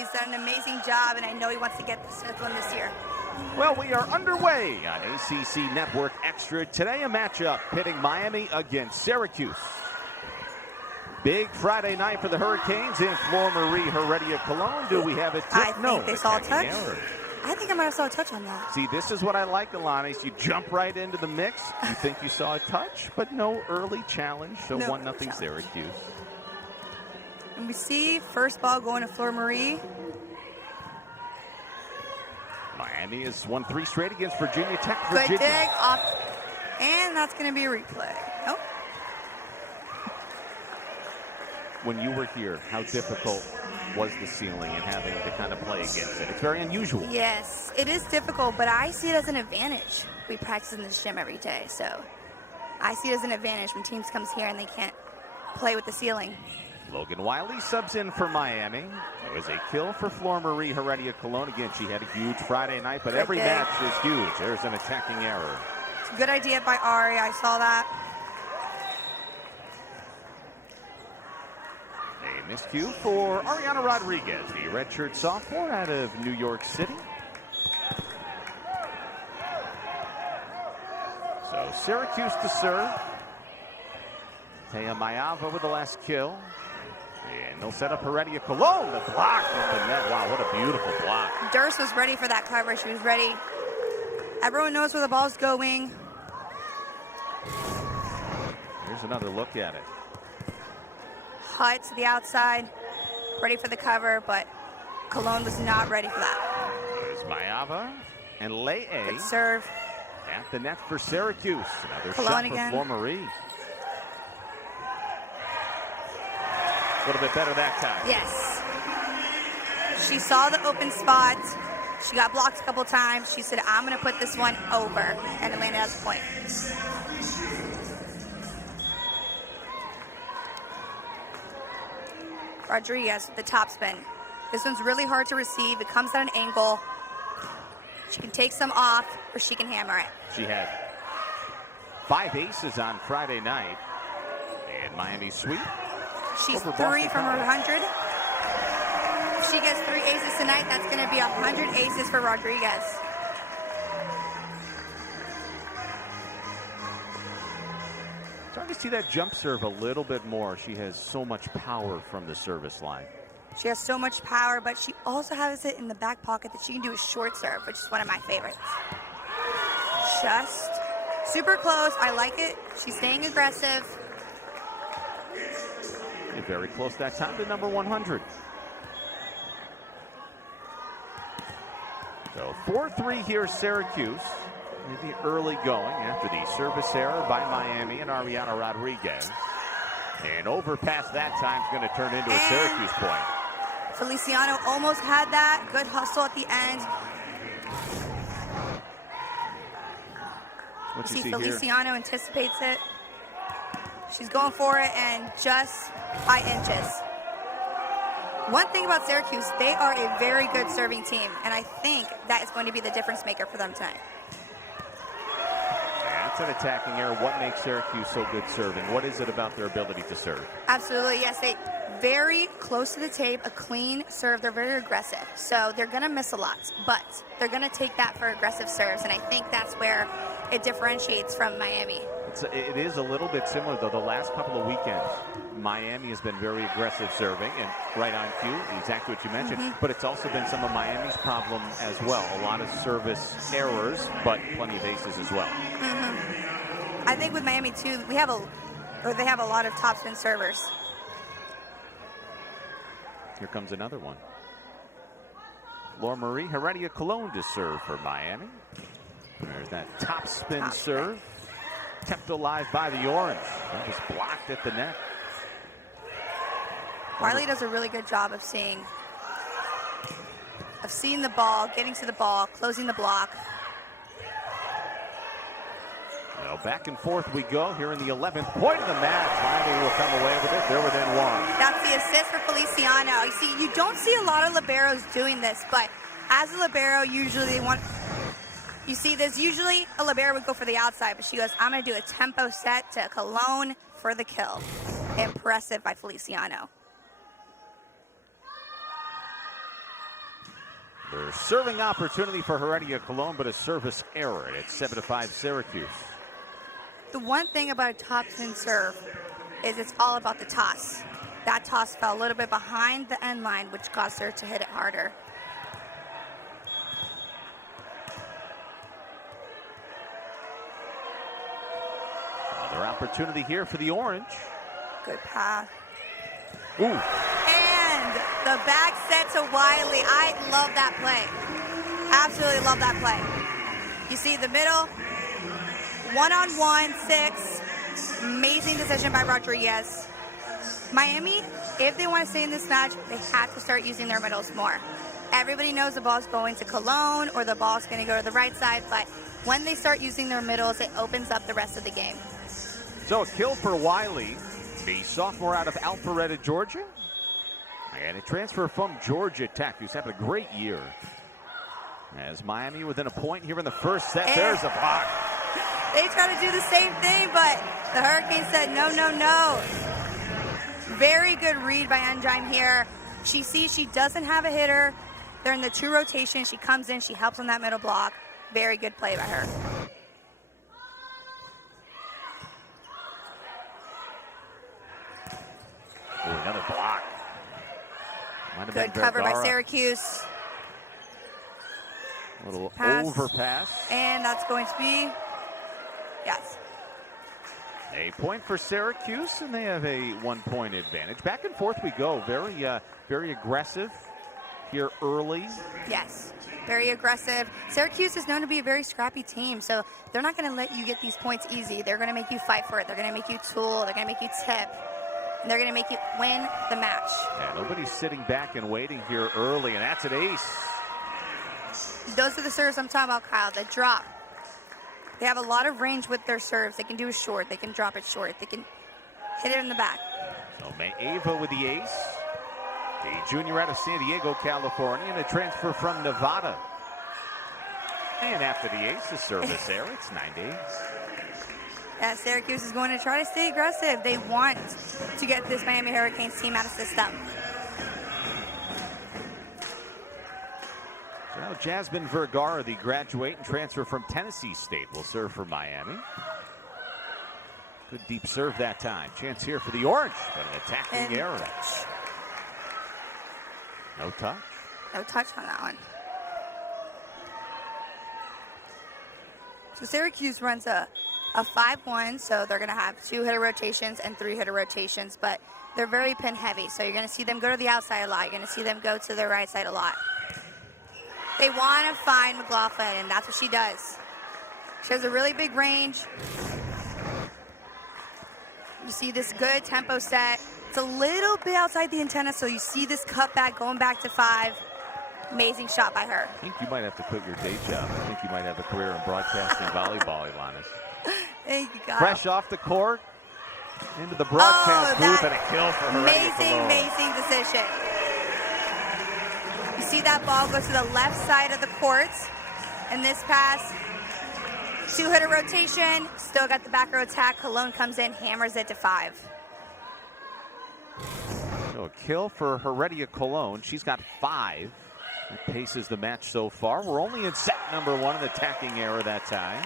He's done an amazing job, and I know he wants to get this fifth one this year. Well, we are underway on ACC Network Extra. Today, a matchup pitting Miami against Syracuse. Big Friday night for the Hurricanes in Flor Marie Heredia Cologne. Do we have a tip? I think they saw a touch. Error. I think I might have saw a touch on that. See, this is what I like, Alanis. You jump right into the mix. You think you saw a touch, but no early challenge. So No 1-0 Syracuse. And we see first ball going to Flor Marie. Miami has won 3 straight against Virginia Tech. Good dig off, and that's going to be a replay. Nope. When you were here, how difficult was the ceiling and having to kind of play against it? It's very unusual. Yes, it is difficult, but I see it as an advantage. We practice in this gym every day, so I see it as an advantage when teams comes here and they can't play with the ceiling. Logan Wiley subs in for Miami. It was a kill for Flor Marie Heredia Cologne. Again, she had a huge Friday night, but every match is huge. There's an attacking error. It's a good idea by Ari. I saw that. A miscue for Ariana Rodriguez, the redshirt sophomore out of New York City. So Syracuse to serve. Taya Mayava with the last kill. And they'll set up Heredia Cologne. The block with the net. Wow, what a beautiful block. Durst was ready for that cover. She was ready. Everyone knows where the ball's going. Here's another look at it. Hut to the outside. Ready for the cover, but Cologne was not ready for that. There's Mayava and Le'e. Good serve. At the net for Syracuse. Another Cologne shot again. for Flor Marie. A little bit better that time. Yes. She saw the open spot. She got blocked a couple times. She said, I'm going to put this one over. And it landed as a point. Rodriguez with the top spin. This one's really hard to receive. It comes at an angle. She can take some off, or she can hammer it. She had 5 aces on Friday night. And Miami sweep. She's 3 from her 100. If she gets 3 aces tonight, that's going to be 100 aces for Rodriguez. Starting to see that jump serve a little bit more. She has so much power from the service line. She has so much power, but she also has it in the back pocket that she can do a short serve, which is one of my favorites. Just super close. I like it. She's staying aggressive. And very close that time to number 100. So 4-3 here, Syracuse. Maybe early going after the service error by Miami and Ariana Rodriguez. And over past that time is going to turn into a Syracuse point. Feliciano almost had that. Good hustle at the end. What you see Feliciano anticipates it. She's going for it, and just by inches. One thing about Syracuse, they are a very good serving team, and I think that is going to be the difference maker for them tonight. That's an attacking error. What makes Syracuse so good serving? What is it about their ability to serve? Absolutely, yes. They very close to the tape, a clean serve. They're very aggressive, so they're going to miss a lot, but they're going to take that for aggressive serves, and I think that's where it differentiates from Miami. It is a little bit similar, though. The last couple of weekends, Miami has been very aggressive serving, and right on cue, exactly what you mentioned. But it's also been some of Miami's problem as well. A lot of service errors, but plenty of aces as well. I think with Miami too, they have a lot of topspin servers. Here comes another one. Flor Marie Heredia Cologne to serve for Miami. There's that topspin serve. Kept alive by the Orange. That was blocked at the net. Wiley does a really good job of seeing the ball, getting to the ball, closing the block. Well, back and forth we go here in the 11th point of the match. Miami will come away with it. They're within 1. That's the assist for Feliciano. You see, you don't see a lot of liberos doing this, but as a libero, usually they want... You see, there's usually a libero would go for the outside, but she goes, I'm going to do a tempo set to Cologne for the kill. Impressive by Feliciano. There's serving opportunity for Heredia Cologne, but a service error. It's 7-5 Syracuse. The one thing about a top spin serve is it's all about the toss. That toss fell a little bit behind the end line, which caused her to hit it harder. Another opportunity here for the Orange. Good pass. Ooh. And the back set to Wiley. I love that play. Absolutely love that play. You see the middle, one-on-one, 6. Amazing decision by Rodriguez. Miami, if they want to stay in this match, they have to start using their middles more. Everybody knows the ball's going to Cologne or the ball's going to go to the right side, but when they start using their middles, it opens up the rest of the game. So a kill for Wiley, the sophomore out of Alpharetta, Georgia. And a transfer from Georgia Tech, who's having a great year. As Miami within a point here in the first set. There's a block. They try to do the same thing, but the Hurricanes said no, no, no. Very good read by Engine here. She sees she doesn't have a hitter. They're in the 2 rotation. She comes in, she helps on that middle block. Very good play by her. Ooh, another block. Good cover by Syracuse. A little pass. overpass. And that's going to be, yes. A point for Syracuse, and they have a 1-point advantage. Back and forth we go. Very aggressive here early. Yes, very aggressive. Syracuse is known to be a very scrappy team, so they're not going to let you get these points easy. They're going to make you fight for it. They're going to make you tool. They're going to make you tip. And they're going to make you win the match. Yeah, nobody's sitting back and waiting here early, and that's an ace. Those are the serves I'm talking about, Kyle, that drop. They have a lot of range with their serves. They can do a short. They can drop it short. They can hit it in the back. So Ava with the ace. The junior out of San Diego, California, and a transfer from Nevada. And after the ace, a service error. It's 9-8. Yeah, Syracuse is going to try to stay aggressive. They want to get this Miami Hurricanes team out of system. So now Jasmine Vergara, the graduate and transfer from Tennessee State, will serve for Miami. Good deep serve that time. Chance here for the Orange, but an attacking error. No touch. No touch on that one. So Syracuse runs a 5-1, so they're going to have 2 hitter rotations and 3 hitter rotations, but they're very pin heavy, so you're going to see them go to the outside a lot. You're going to see them go to the right side a lot. They want to find McLaughlin, and that's what she does. She has a really big range. You see this good tempo set. It's a little bit outside the antenna, so you see this cutback going back to 5. Amazing shot by her. I think you might have to quit your day job. I think you might have a career in broadcasting volleyball, Ilanis. Thank you, God. Fresh off the court, into the broadcast booth, and a kill for her. Amazing decision. You see that ball go to the left side of the court, and this pass, 2-hitter rotation, still got the back row attack. Cologne comes in, hammers it to 5. So a kill for Heredia Cologne. She's got 5. That paces the match so far. We're only in set number 1, an attacking error that time.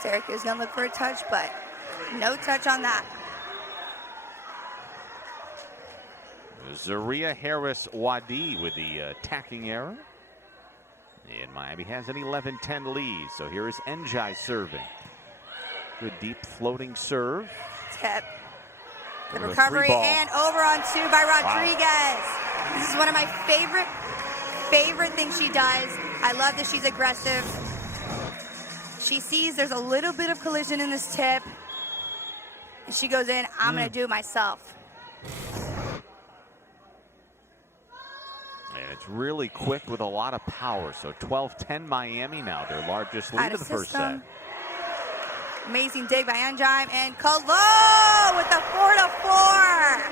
Syracuse gonna look for a touch, but no touch on that. Zaria Harris-Wadi with the attacking error. And Miami has an 11-10 lead. So here is Njai serving. Good deep floating serve. Tip. Good recovery and over on 2 by Rodriguez. Wow. This is one of my favorite things she does. I love that she's aggressive. She sees there's a little bit of collision in this tip. And she goes in, I'm going to do it myself. And it's really quick with a lot of power. So 12-10 Miami now, their largest lead of the first set. Amazing dig by Engine, and Cologne with the 4-4.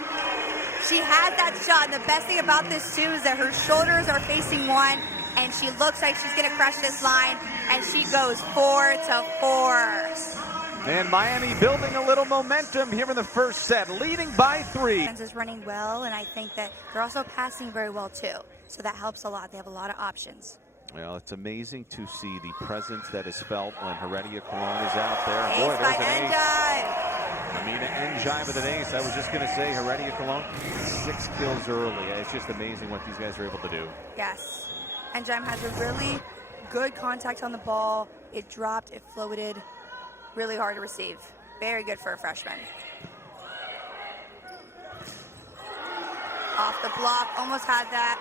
She has that shot, and the best thing about this too is that her shoulders are facing one, and she looks like she's gonna crush this line, and she goes 4-4. And Miami building a little momentum here in the first set, leading by 3. Defense is running well, and I think that they're also passing very well too. So that helps a lot. They have a lot of options. Well, it's amazing to see the presence that is felt when Heredia Cologne is out there. Ace Boy, by there's an ace. Enjai. I mean, an Enjai with an ace. I was just going to say Heredia Cologne, 6 kills early. It's just amazing what these guys are able to do. Yes. Enjai has a really good contact on the ball. It dropped, it floated. Really hard to receive. Very good for a freshman. Off the block, almost had that.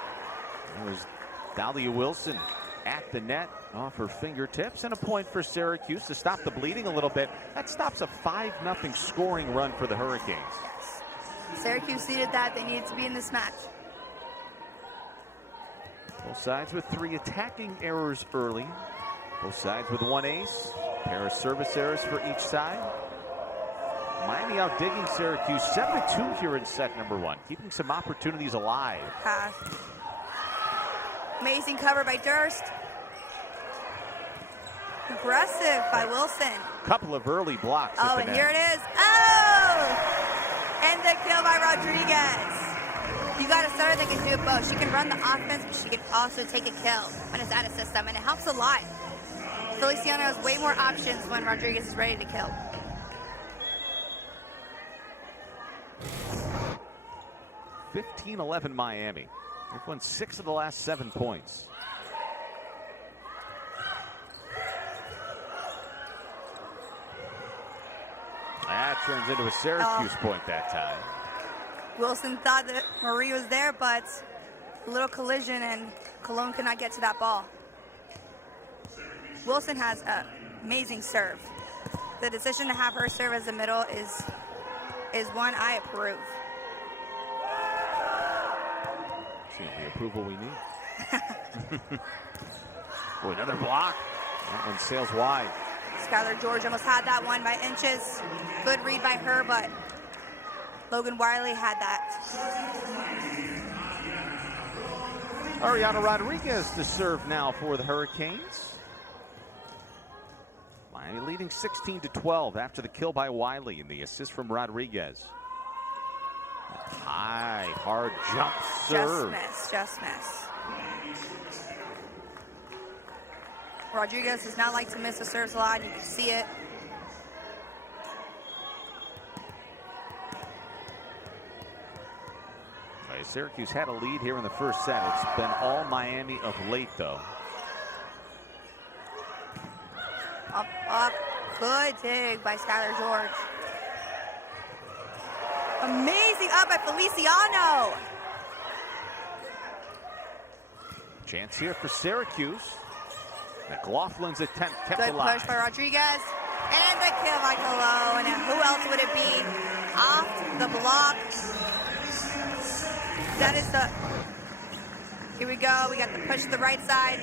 That was Dahlia Wilson at the net off her fingertips, and a point for Syracuse to stop the bleeding a little bit. That stops a 5-0 scoring run for the Hurricanes. Yes. Syracuse needed that. They needed to be in this match. Both sides with 3 attacking errors early. Both sides with 1 ace. Pair of service errors for each side. Miami outdigging Syracuse 7-2 here in set number 1, keeping some opportunities alive. Pass. Amazing cover by Durst. Aggressive by Wilson. Couple of early blocks. Oh, and here it is. Oh! And the kill by Rodriguez. You got a starter that can do both. She can run the offense, but she can also take a kill when it's out of system, and it helps a lot. Feliciano has way more options when Rodriguez is ready to kill. (15-11) Miami. They've won 6 of the last 7 points. That turns into a Syracuse point that time. Wilson thought that Marie was there, but a little collision and Cologne could not get to that ball. Wilson has an amazing serve. The decision to have her serve as the middle is one I approve. The approval we need. Oh, another block. That one sails wide. Skylar George almost had that one by inches. Good read by her, but Logan Wiley had that. Ariana Rodriguez to serve now for the Hurricanes. Miami leading 16-12 after the kill by Wiley and the assist from Rodriguez. High, hard jump serve. Just miss. Rodriguez does not like to miss the serves a lot. You can see it. Syracuse had a lead here in the first set. It's been all Miami of late, though. Up. Good dig by Skylar George. Amazing up by Feliciano. Chance here for Syracuse. McLaughlin's attempt kept Good alive. push by Rodriguez. And the kill by Cologne. And who else would it be? Off the block. That is the... Here we go. We got the push to the right side.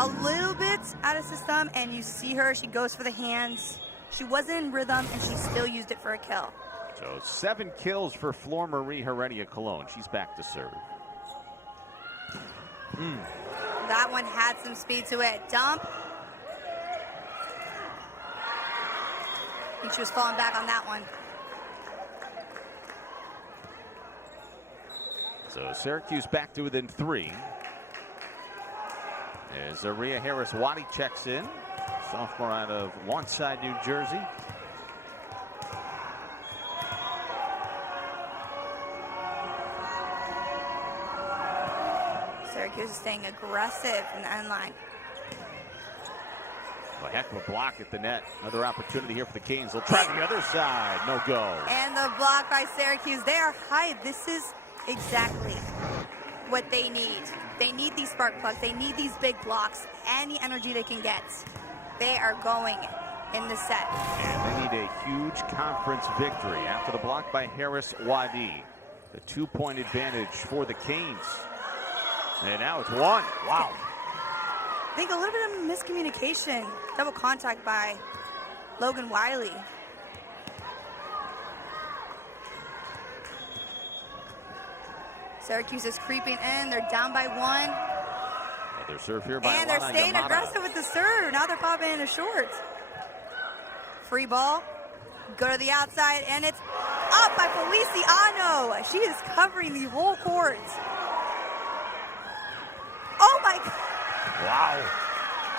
A little bit out of system, and you see her. She goes for the hands. She was in rhythm, and she still used it for a kill. So 7 kills for Flor Marie Heredia Cologne. She's back to serve. That one had some speed to it. Dump. I think she was falling back on that one. So Syracuse back to within 3. As Aria Harris-Waddy checks in. Sophomore out of Lawnside, New Jersey. Syracuse is staying aggressive in the end line. A heck of a block at the net. Another opportunity here for the Canes. They'll try the other side. No go. And the block by Syracuse. They are high. This is exactly what they need. They need these spark plugs. They need these big blocks. Any energy they can get. They are going in the set. And they need a huge conference victory after the block by Harris-Waddy. The 2-point advantage for the Canes. And now it's 1. Wow. I think a little bit of miscommunication. Double contact by Logan Wiley. Syracuse is creeping in. They're down by 1. Another serve here by And they're Alana staying Yamada. aggressive with the serve. Now they're popping into short. Free ball. Go to the outside, and it's up by Feliciano. She is covering the whole court. Oh, my God. Wow.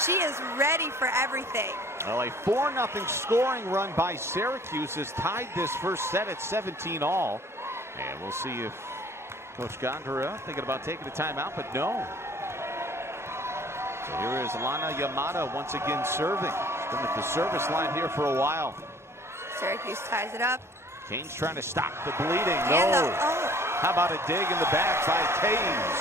She is ready for everything. Well, a 4-0 scoring run by Syracuse has tied this first set at 17 all. And we'll see if Coach Gondara thinking about taking a timeout, but no. So here is Lana Yamada once again serving. She's been at the service line here for a while. Syracuse ties it up. Canes trying to stop the bleeding. No. How about a dig in the back by Canes?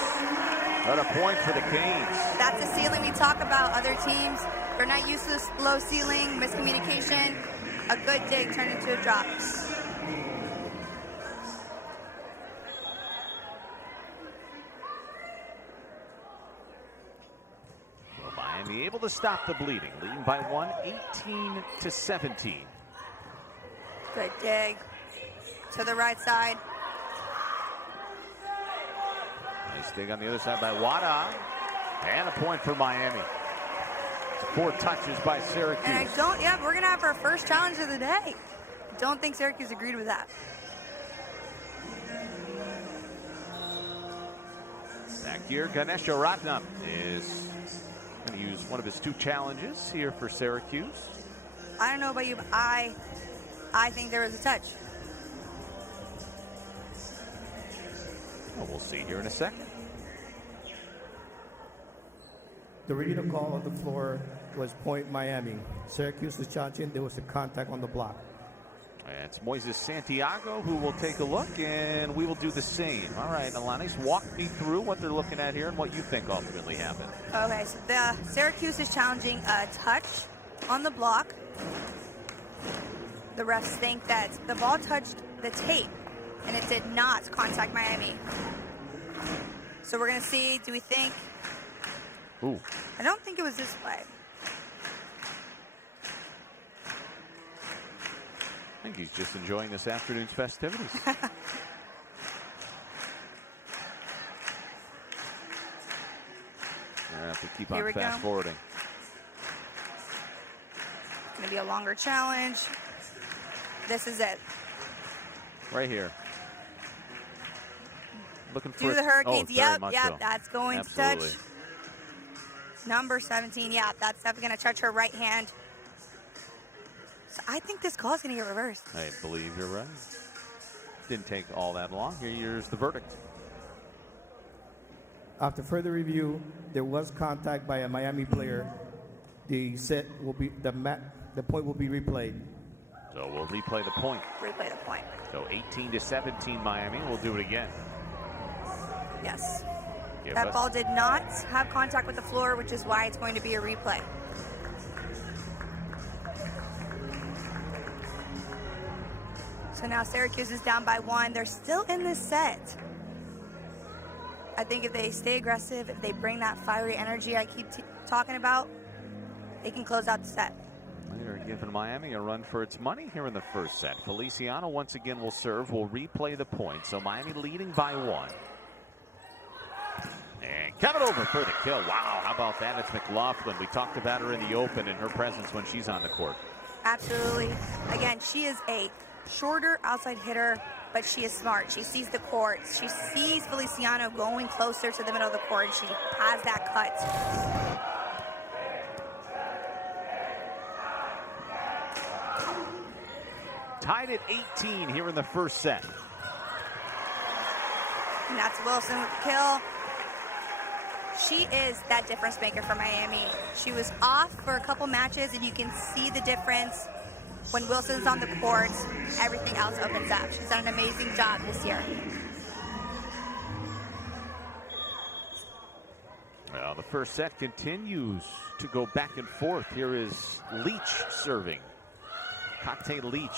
What a point for the Canes. That's the ceiling we talk about. Other teams, they're not used to this low ceiling, miscommunication. A good dig turned into a drop. Well, Miami able to stop the bleeding, leading by 1, 18-17. Good dig to the right side. Nice dig on the other side by Wada. And a point for Miami. 4 touches by Syracuse. And we're going to have our first challenge of the day. Don't think Syracuse agreed with that. Back here, Ganesha Ratnam is going to use one of his 2 challenges here for Syracuse. I don't know about you, but I think there was a touch. Well, we'll see here in a second. The reading of call on the floor was point Miami. Syracuse was challenging. There was a contact on the block. It's Moises Santiago who will take a look, and we will do the same. All right, Alanis, walk me through what they're looking at here and what you think ultimately happened. Okay, so the Syracuse is challenging a touch on the block. The refs think that the ball touched the tape, and it did not contact Miami. So we're going to see, do we think... Ooh. I don't think it was this way. I think he's just enjoying this afternoon's festivities. I have to keep on fast forwarding. It's going to be a longer challenge. This is it. Right here. Looking for do the Hurricanes. Yep, so. That's going to touch. Number 17, that's definitely going to touch her right hand. So I think this call is going to get reversed. I believe you're right. Didn't take all that long. Here's the verdict. After further review, there was contact by a Miami player. The set will be the point will be replayed. So we'll replay the point. Replay the point. So 18-17 Miami. We'll do it again. Yes. That ball did not have contact with the floor, which is why it's going to be a replay. So now Syracuse is down by 1. They're still in this set. I think if they stay aggressive, if they bring that fiery energy I keep talking about, they can close out the set. They're giving Miami a run for its money here in the first set. Feliciano once again will serve. We'll replay the point. So Miami leading by 1. And coming over for the kill. Wow, how about that? It's McLaughlin. We talked about her in the open and her presence when she's on the court. Absolutely. Again, she is a shorter outside hitter, but she is smart. She sees the court. She sees Feliciano going closer to the middle of the court, and she has that cut. Tied at 18 here in the first set. And that's Wilson with the kill. She is that difference maker for Miami. She was off for a couple matches, and you can see the difference. When Wilson's on the court, everything else opens up. She's done an amazing job this year. Well, the first set continues to go back and forth. Here is Leach serving. Kate Leach.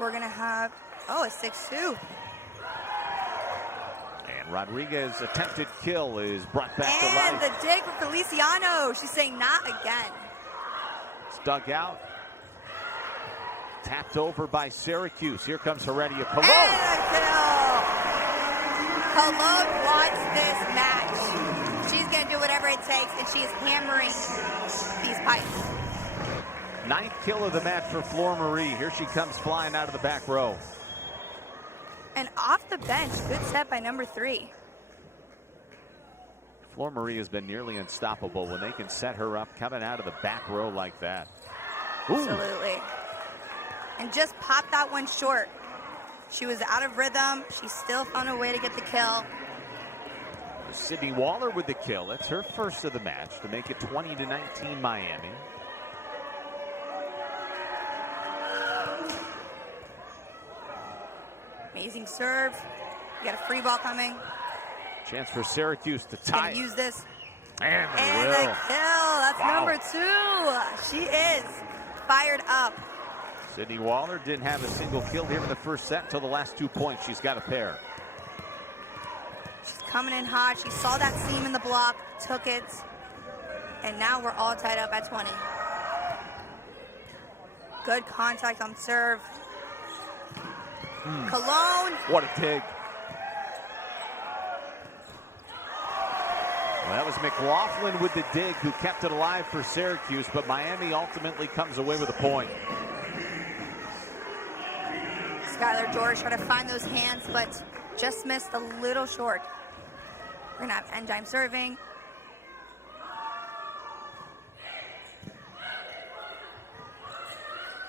We're going to have, a 6-2. And Rodriguez's attempted kill is brought back to life. And the dig for Feliciano. She's saying not again. It's dug out. Tapped over by Syracuse. Here comes Heredia Colon. And a kill. Colon wants this match. She's going to do whatever it takes, and she is hammering these pipes. Ninth kill of the match for Flor Marie. Here she comes flying out of the back row. And off the bench, good set by number 3. Flor Marie has been nearly unstoppable when they can set her up coming out of the back row like that. Ooh. Absolutely. And just popped that one short. She was out of rhythm. She still found a way to get the kill. Sydney Waller with the kill. It's her first of the match to make it 20-19 Miami. Amazing serve. You got a free ball coming. Chance for Syracuse to tie. Gonna use this. And And the kill. That's Wow. number 2. She is fired up. Sydney Waller didn't have a single kill here in the first set until the last 2 points. She's got a pair. She's coming in hot. She saw that seam in the block, took it, and now we're all tied up at 20. Good contact on serve. Cologne. What a dig. Well, that was McLaughlin with the dig who kept it alive for Syracuse, but Miami ultimately comes away with a point. Skylar George trying to find those hands, but just missed a little short. We're gonna have end time serving.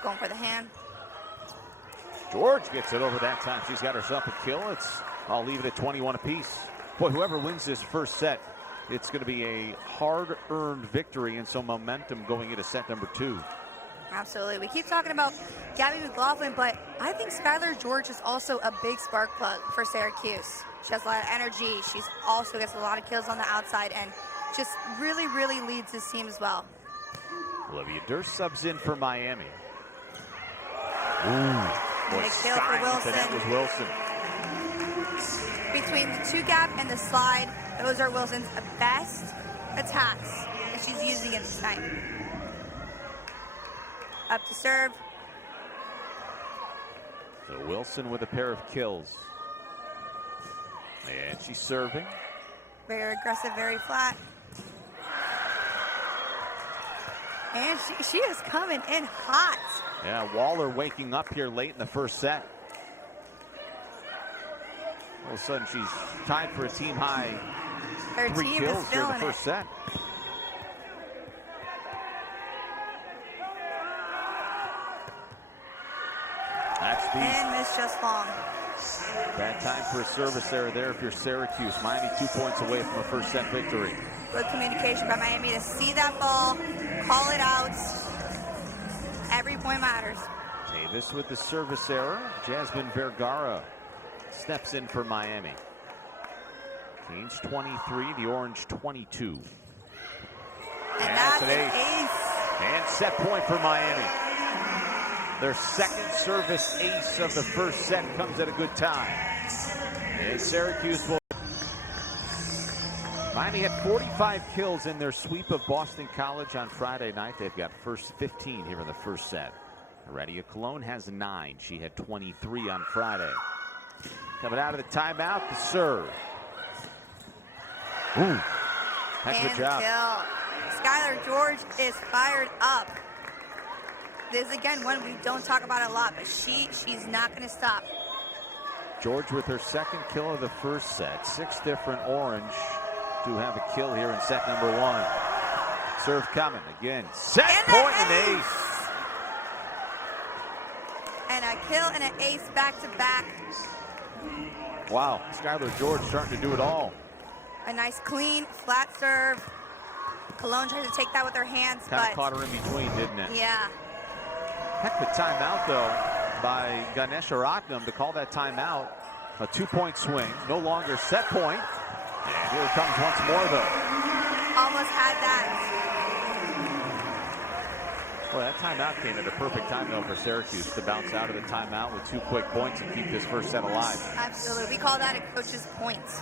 Going for the hand. George gets it over that time. She's got herself a kill. I'll leave it at 21 apiece. Boy, whoever wins this first set, it's going to be a hard-earned victory and some momentum going into set number 2. Absolutely. We keep talking about Gabby McLaughlin, but I think Skylar George is also a big spark plug for Syracuse. She has a lot of energy. She's also gets a lot of kills on the outside and just really, really leads this team as well. Olivia Durst subs in for Miami. Ooh. Boy, Big kill for Wilson. that was Wilson. Between the 2-gap and the slide, those are Wilson's best attacks, and she's using it this time. Up to serve. So Wilson with a pair of kills. And she's serving. Very aggressive, very flat. And she is coming in hot. Yeah, Waller waking up here late in the first set. All of a sudden, she's tied for a team high. Her 3 team kills is here in the feeling first it. set. That's the And missed just long. bad time for a service error there if you're Syracuse. Miami 2 points away from a first set victory. Good communication by Miami to see that ball, call it out. Every point matters. Davis with the service error. Jasmine Vergara steps in for Miami. Canes 23, the Orange 22. And that's an an ace. And set point for Miami. Their second service ace of the first set comes at a good time. And Syracuse will. Miami had 45 kills in their sweep of Boston College on Friday night. They've got first 15 here in the first set. Heredia Cologne has 9. She had 23 on Friday. Coming out of the timeout, the serve. Ooh, heck of a job. Kill. Skylar George is fired up. This is again one we don't talk about a lot, but she's not going to stop. George with her second kill of the first set. 6 different Orange to have a kill here in set number 1. Serve coming again. Set And point an and ace. ace. And a kill and an ace back to back. Wow, Skylar George starting to do it all. A nice clean flat serve. Cologne tries to take that with her hands, Kind but of caught her in between, didn't it? yeah. Heck of a timeout, though, by Ganesha Ratnam to call that timeout. A 2-point swing, no longer set point. And here it comes once more, though. Almost had that. Well, that timeout came at a perfect time, though, for Syracuse to bounce out of the timeout with 2 quick points and keep this first set alive. Absolutely. We call that a coach's points.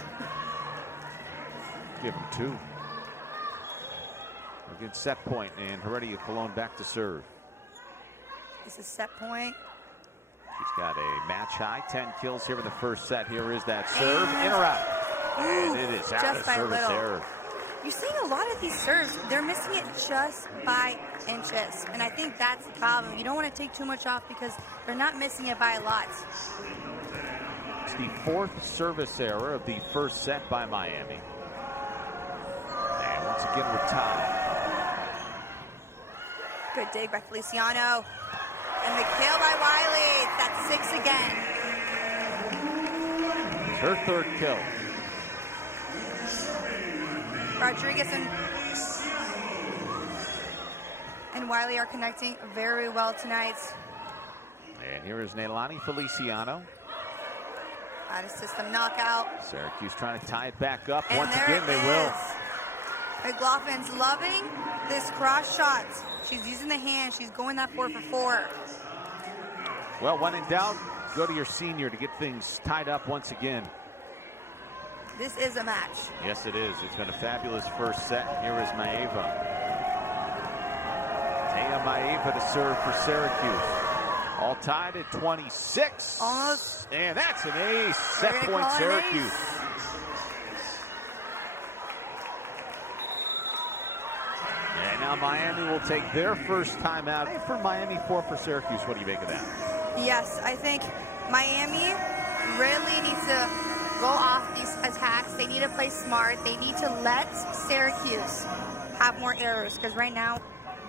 Give him 2. Again, set point, and Heredia Cologne back to serve. This is set point. She's got a match high, 10 kills here in the first set. Here is that serve, in or out. And it is out of just by service little. error. you're seeing a lot of these serves, they're missing it just by inches. And I think that's the problem. You don't want to take too much off because they're not missing it by a lot. It's the 4th service error of the first set by Miami. And once again, we're tied. Good dig by Feliciano. And the kill by Wiley. That's 6 again. It's her 3rd kill. Rodriguez and Wiley are connecting very well tonight. And here is Neilani Feliciano. Out of system knockout. Syracuse trying to tie it back up. And once there again, they will. McLaughlin's loving this cross shot. She's using the hand. She's going that 4 for 4. Well, when in doubt, go to your senior to get things tied up once again. This is a match. Yes, it is. It's been a fabulous first set. Here is Maeva. Taya Maeva to serve for Syracuse. All tied at 26. Almost. And that's an ace. Set point Syracuse. And now Miami will take their first timeout. Hey, for Miami, 4 for Syracuse. What do you make of that? Yes, I think Miami really needs to go off these attacks. They need to play smart. They need to let Syracuse have more errors because right now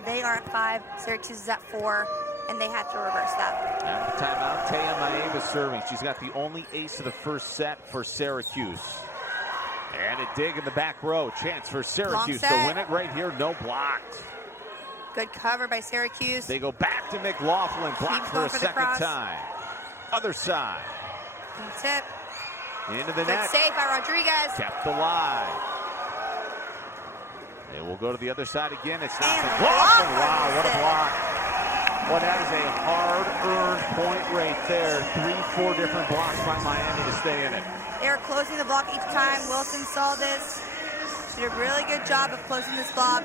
they are at 5, Syracuse is at 4, and they had to reverse that. And the timeout, Taya Maeva serving. She's got the only ace of the first set for Syracuse. And a dig in the back row. Chance for Syracuse to win it right here. No blocked. Good cover by Syracuse. They go back to McLaughlin. Blocked for a second time. Other side. Good tip. Into the Good net. save by Rodriguez. Kept alive. They will go to the other side again. It's not And McLaughlin. Wow, what a block. Well, that is a hard-earned point right there. 3-4 different blocks by Miami to stay in it. They're closing the block each time. Wilson saw this. She did a really good job of closing this block.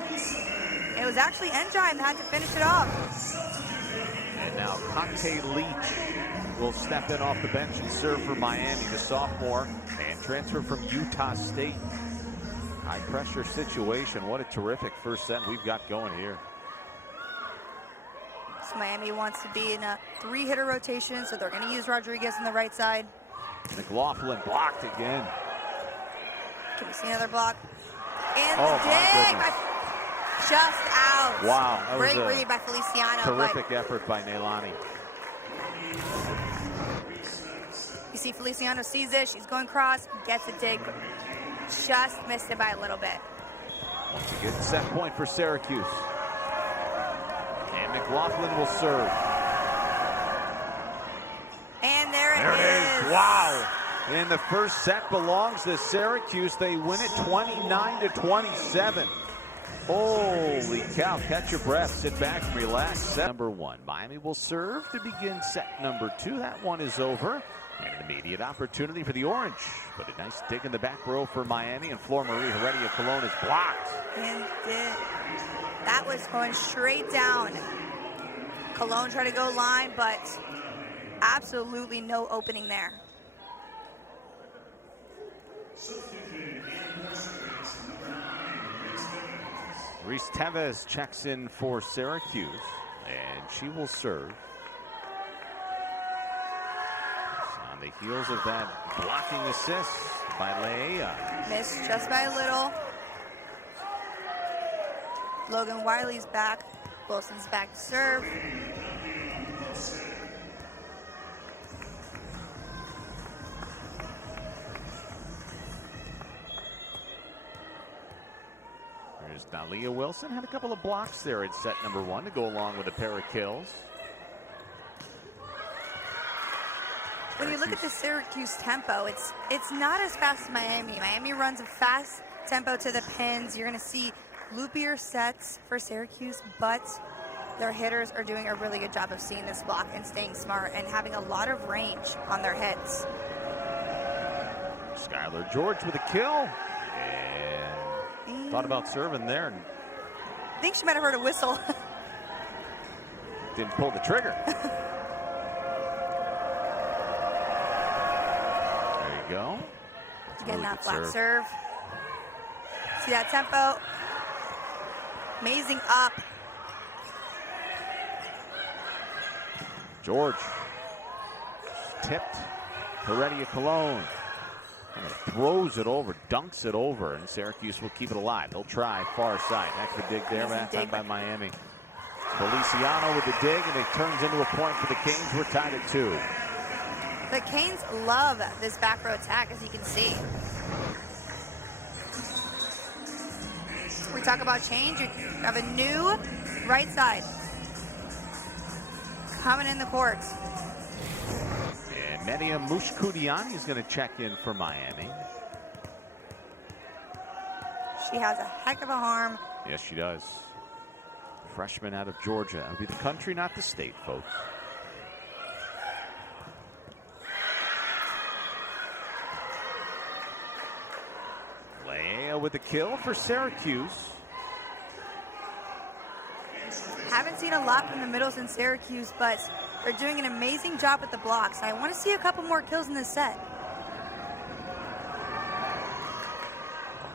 It was actually Engine that had to finish it off. And now Conte Leach will step in off the bench and serve for Miami, the sophomore, and transfer from Utah State. High-pressure situation. What a terrific first set we've got going here. So Miami wants to be in a 3-hitter rotation, so they're going to use Rodriguez on the right side. McLaughlin blocked again. Can we see another block? And Oh, the my dig by just out. Wow, that was Great a read by Feliciano. terrific effort by Neilani. You see Feliciano sees it. She's going cross, gets a dig, but just missed it by a little bit. Once again, set point for Syracuse. And McLaughlin will serve. And there it is. Wow. And the first set belongs to Syracuse. They win it 29-27. Holy cow. Catch your breath. Sit back and relax. Set number 1. Miami will serve to begin set number 2. That one is over. And an immediate opportunity for the Orange. But a nice dig in the back row for Miami. And Flor Marie Heredia Colon is blocked. And that was going straight down. Cologne tried to go line, but absolutely no opening there. Reese Tevez checks in for Syracuse, and she will serve. On the heels of that blocking assist by Leia. Missed just by a little. Logan Wiley's back. Wilson's back to serve. There's Dalia Wilson. Had a couple of blocks there at set number 1 to go along with a pair of kills. When you look at the Syracuse tempo, it's not as fast as Miami. Miami runs a fast tempo to the pins. You're going to see loopier sets for Syracuse, but their hitters are doing a really good job of seeing this block and staying smart and having a lot of range on their hits. Skylar George with a kill. And thought about serving there and I think she might have heard a whistle. didn't pull the trigger. There you go. Again, that flat serve. See that tempo? Amazing up. George tipped. Heredia Cologne kind of throws it over, dunks it over, and Syracuse will keep it alive. They'll try far side. Heck of a dig there, that time by Miami. Feliciano with the dig, and it turns into a point for the Canes. We're tied at 2. The Canes love this back row attack, as you can see. We talk about change. You have a new right side coming in the court. And Menia Mushkudiani is going to check in for Miami. She has a heck of a arm. Yes, she does. Freshman out of Georgia. That would be the country, not the state, folks. Leia with the kill for Syracuse. Haven't seen a lot from the middles in Syracuse, but they're doing an amazing job with the blocks. I want to see a couple more kills in this set.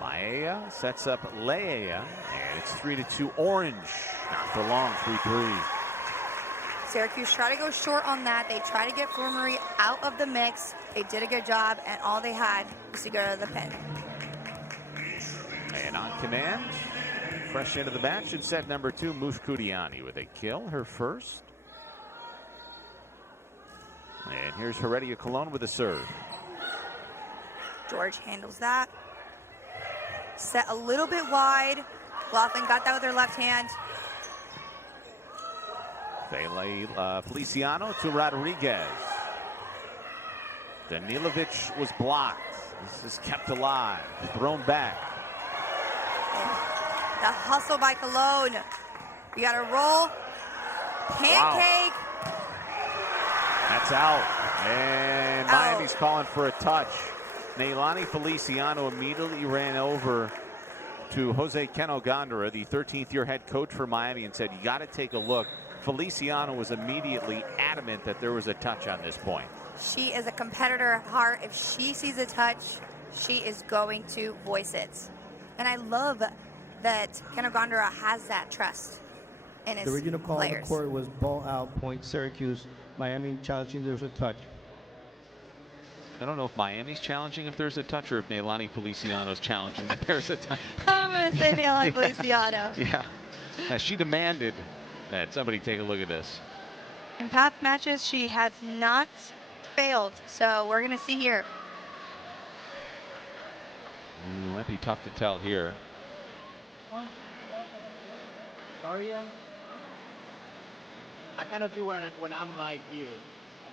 Maea sets up Leia, and it's 3-2 Orange. Not for long, 3-3. Syracuse try to go short on that. They try to get Fleury out of the mix. They did a good job, and all they had was to go to the pin. And on command, fresh into the match in set number 2, Mushkudiani with a kill, her first. And here's Heredia Cologne with a serve. George handles that. Set a little bit wide. Laughlin got that with her left hand. Feliciano to Rodriguez. Danilovic was blocked. This is kept alive, thrown back. The hustle by Cologne. We got a roll. Pancake. Wow. That's out. And Miami's calling for a touch. Neilani Feliciano immediately ran over to Jose Keno Gondara, the 13th year head coach for Miami, and said, you got to take a look. Feliciano was immediately adamant that there was a touch on this point. She is a competitor at heart. If she sees a touch, she is going to voice it. And I love that Keno Gondara has that trust in his The original call on the players. court was ball out, point Syracuse. Miami challenging, there's a touch. I don't know if Miami's challenging if there's a touch or if Neilani Feliciano's challenging if there's a touch. I'm going to say Neilani Feliciano. Yeah. She demanded that somebody take a look at this. In past matches, she has not failed. So we're going to see here. Might be tough to tell here. Sorry, I kind of do when I'm like you.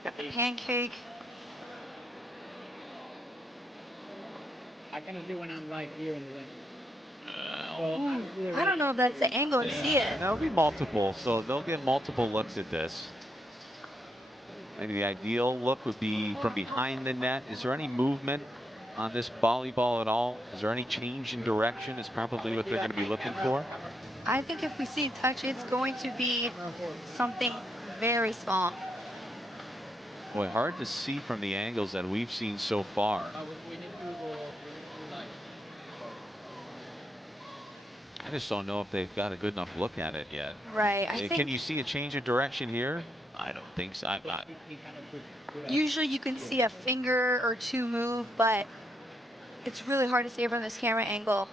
Got the pancake. I kind of do when I'm like you and I don't know if that's the angle to see it. That'll be multiple, so they'll get multiple looks at this. Maybe the ideal look would be from behind the net. Is there any movement on this volleyball at all? Is there any change in direction? Is probably what they're going to be looking for. I think if we see a touch, it's going to be something very small. Boy, hard to see from the angles that we've seen so far. I just don't know if they've got a good enough look at it yet. Right. I Can think you see a change in direction here? I don't think so. usually you can see a finger or two move, but it's really hard to see from this camera angle.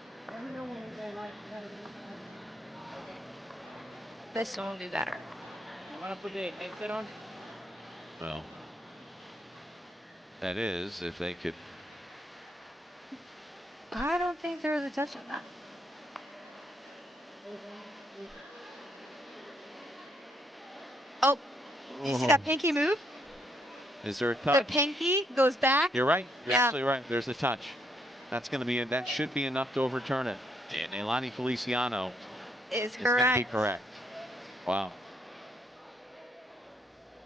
This one will be better. You want to put the headset on? Well, that is if they could. I don't think there was a touch on that. Oh, you see that pinky move? Is there a The touch? pinky goes back. You're right. You're Yeah. absolutely right. There's a touch. That's going to be. That should be enough to overturn it. And Neilani Feliciano Is is going to be correct. correct. Wow.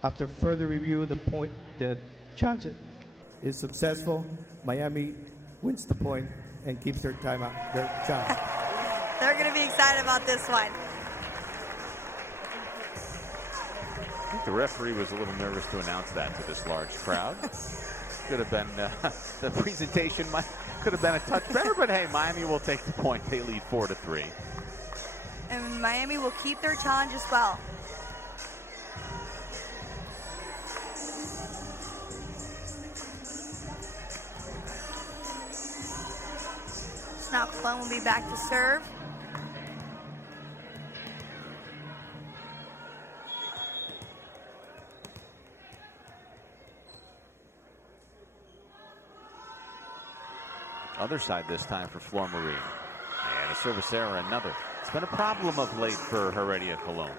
After further review, the challenge is successful. Miami wins the point and keeps their timeout, their challenge. They're going to be excited about this one. I think the referee was a little nervous to announce that to this large crowd. Could have been the presentation might could have been a touch better, but hey, Miami will take the point. They lead 4-3. And Miami will keep their challenge as well. So now Cologne will be back to serve. Other side this time for Flor Marie. And a service error, another. It's been a problem of late for Heredia Cologne.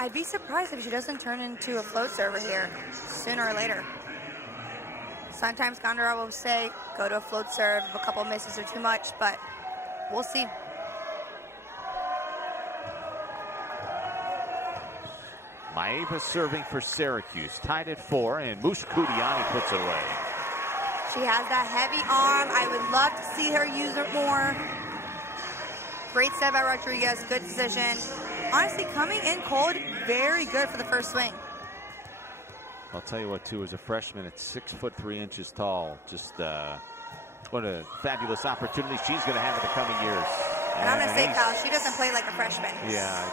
I'd be surprised if she doesn't turn into a float server here sooner or later. Sometimes Gondara will say, go to a float serve if a couple misses are too much, but we'll see. Maeva serving for Syracuse. Tied at 4, and Mush Kudiani puts it away. She has that heavy arm. I would love to see her use it more. Great set by Rodriguez. Good decision. Honestly, coming in cold, very good for the first swing. I'll tell you what, too, as a freshman at 6'3" tall, just what a fabulous opportunity she's going to have in the coming years. And I'm going to say, Kyle, she doesn't play like a freshman. Yeah,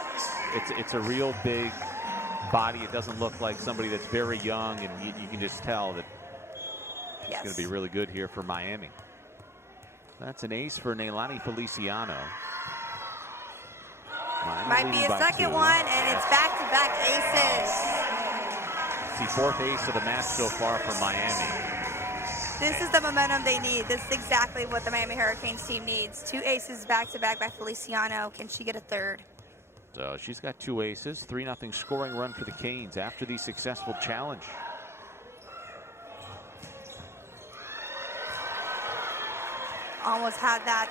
it's a real big body. It doesn't look like somebody that's very young, and you can just tell that it's going to be really good here for Miami. That's an ace for Neilani Feliciano. Might be a second one, and it's back-to-back aces. It's the 4th ace of the match so far for Miami. This is the momentum they need. This is exactly what the Miami Hurricanes team needs. 2 aces back-to-back by Feliciano. Can she get a third? So she's got 2 aces, 3-0 scoring run for the Canes after the successful challenge. Almost had that.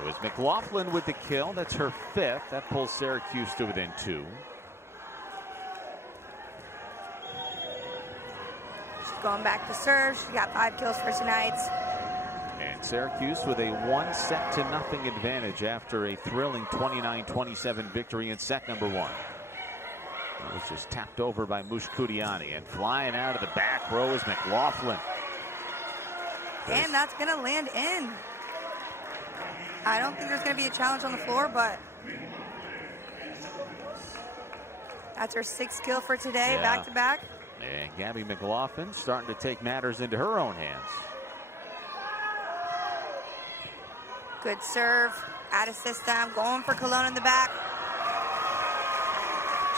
It was McLaughlin with the kill. That's her 5th. That pulls Syracuse to within 2. She's going back to serve. She got 5 kills for tonight. And Syracuse with a 1-0 advantage after a thrilling 29-27 victory in set number 1. It was just tapped over by Mush Kudiani, and flying out of the back row is McLaughlin. And that's going to land in. I don't think there's going to be a challenge on the floor, but that's her 6th kill for today, back-to-back. And Gabby McLaughlin starting to take matters into her own hands. Good serve, out of system, going for Cologne in the back.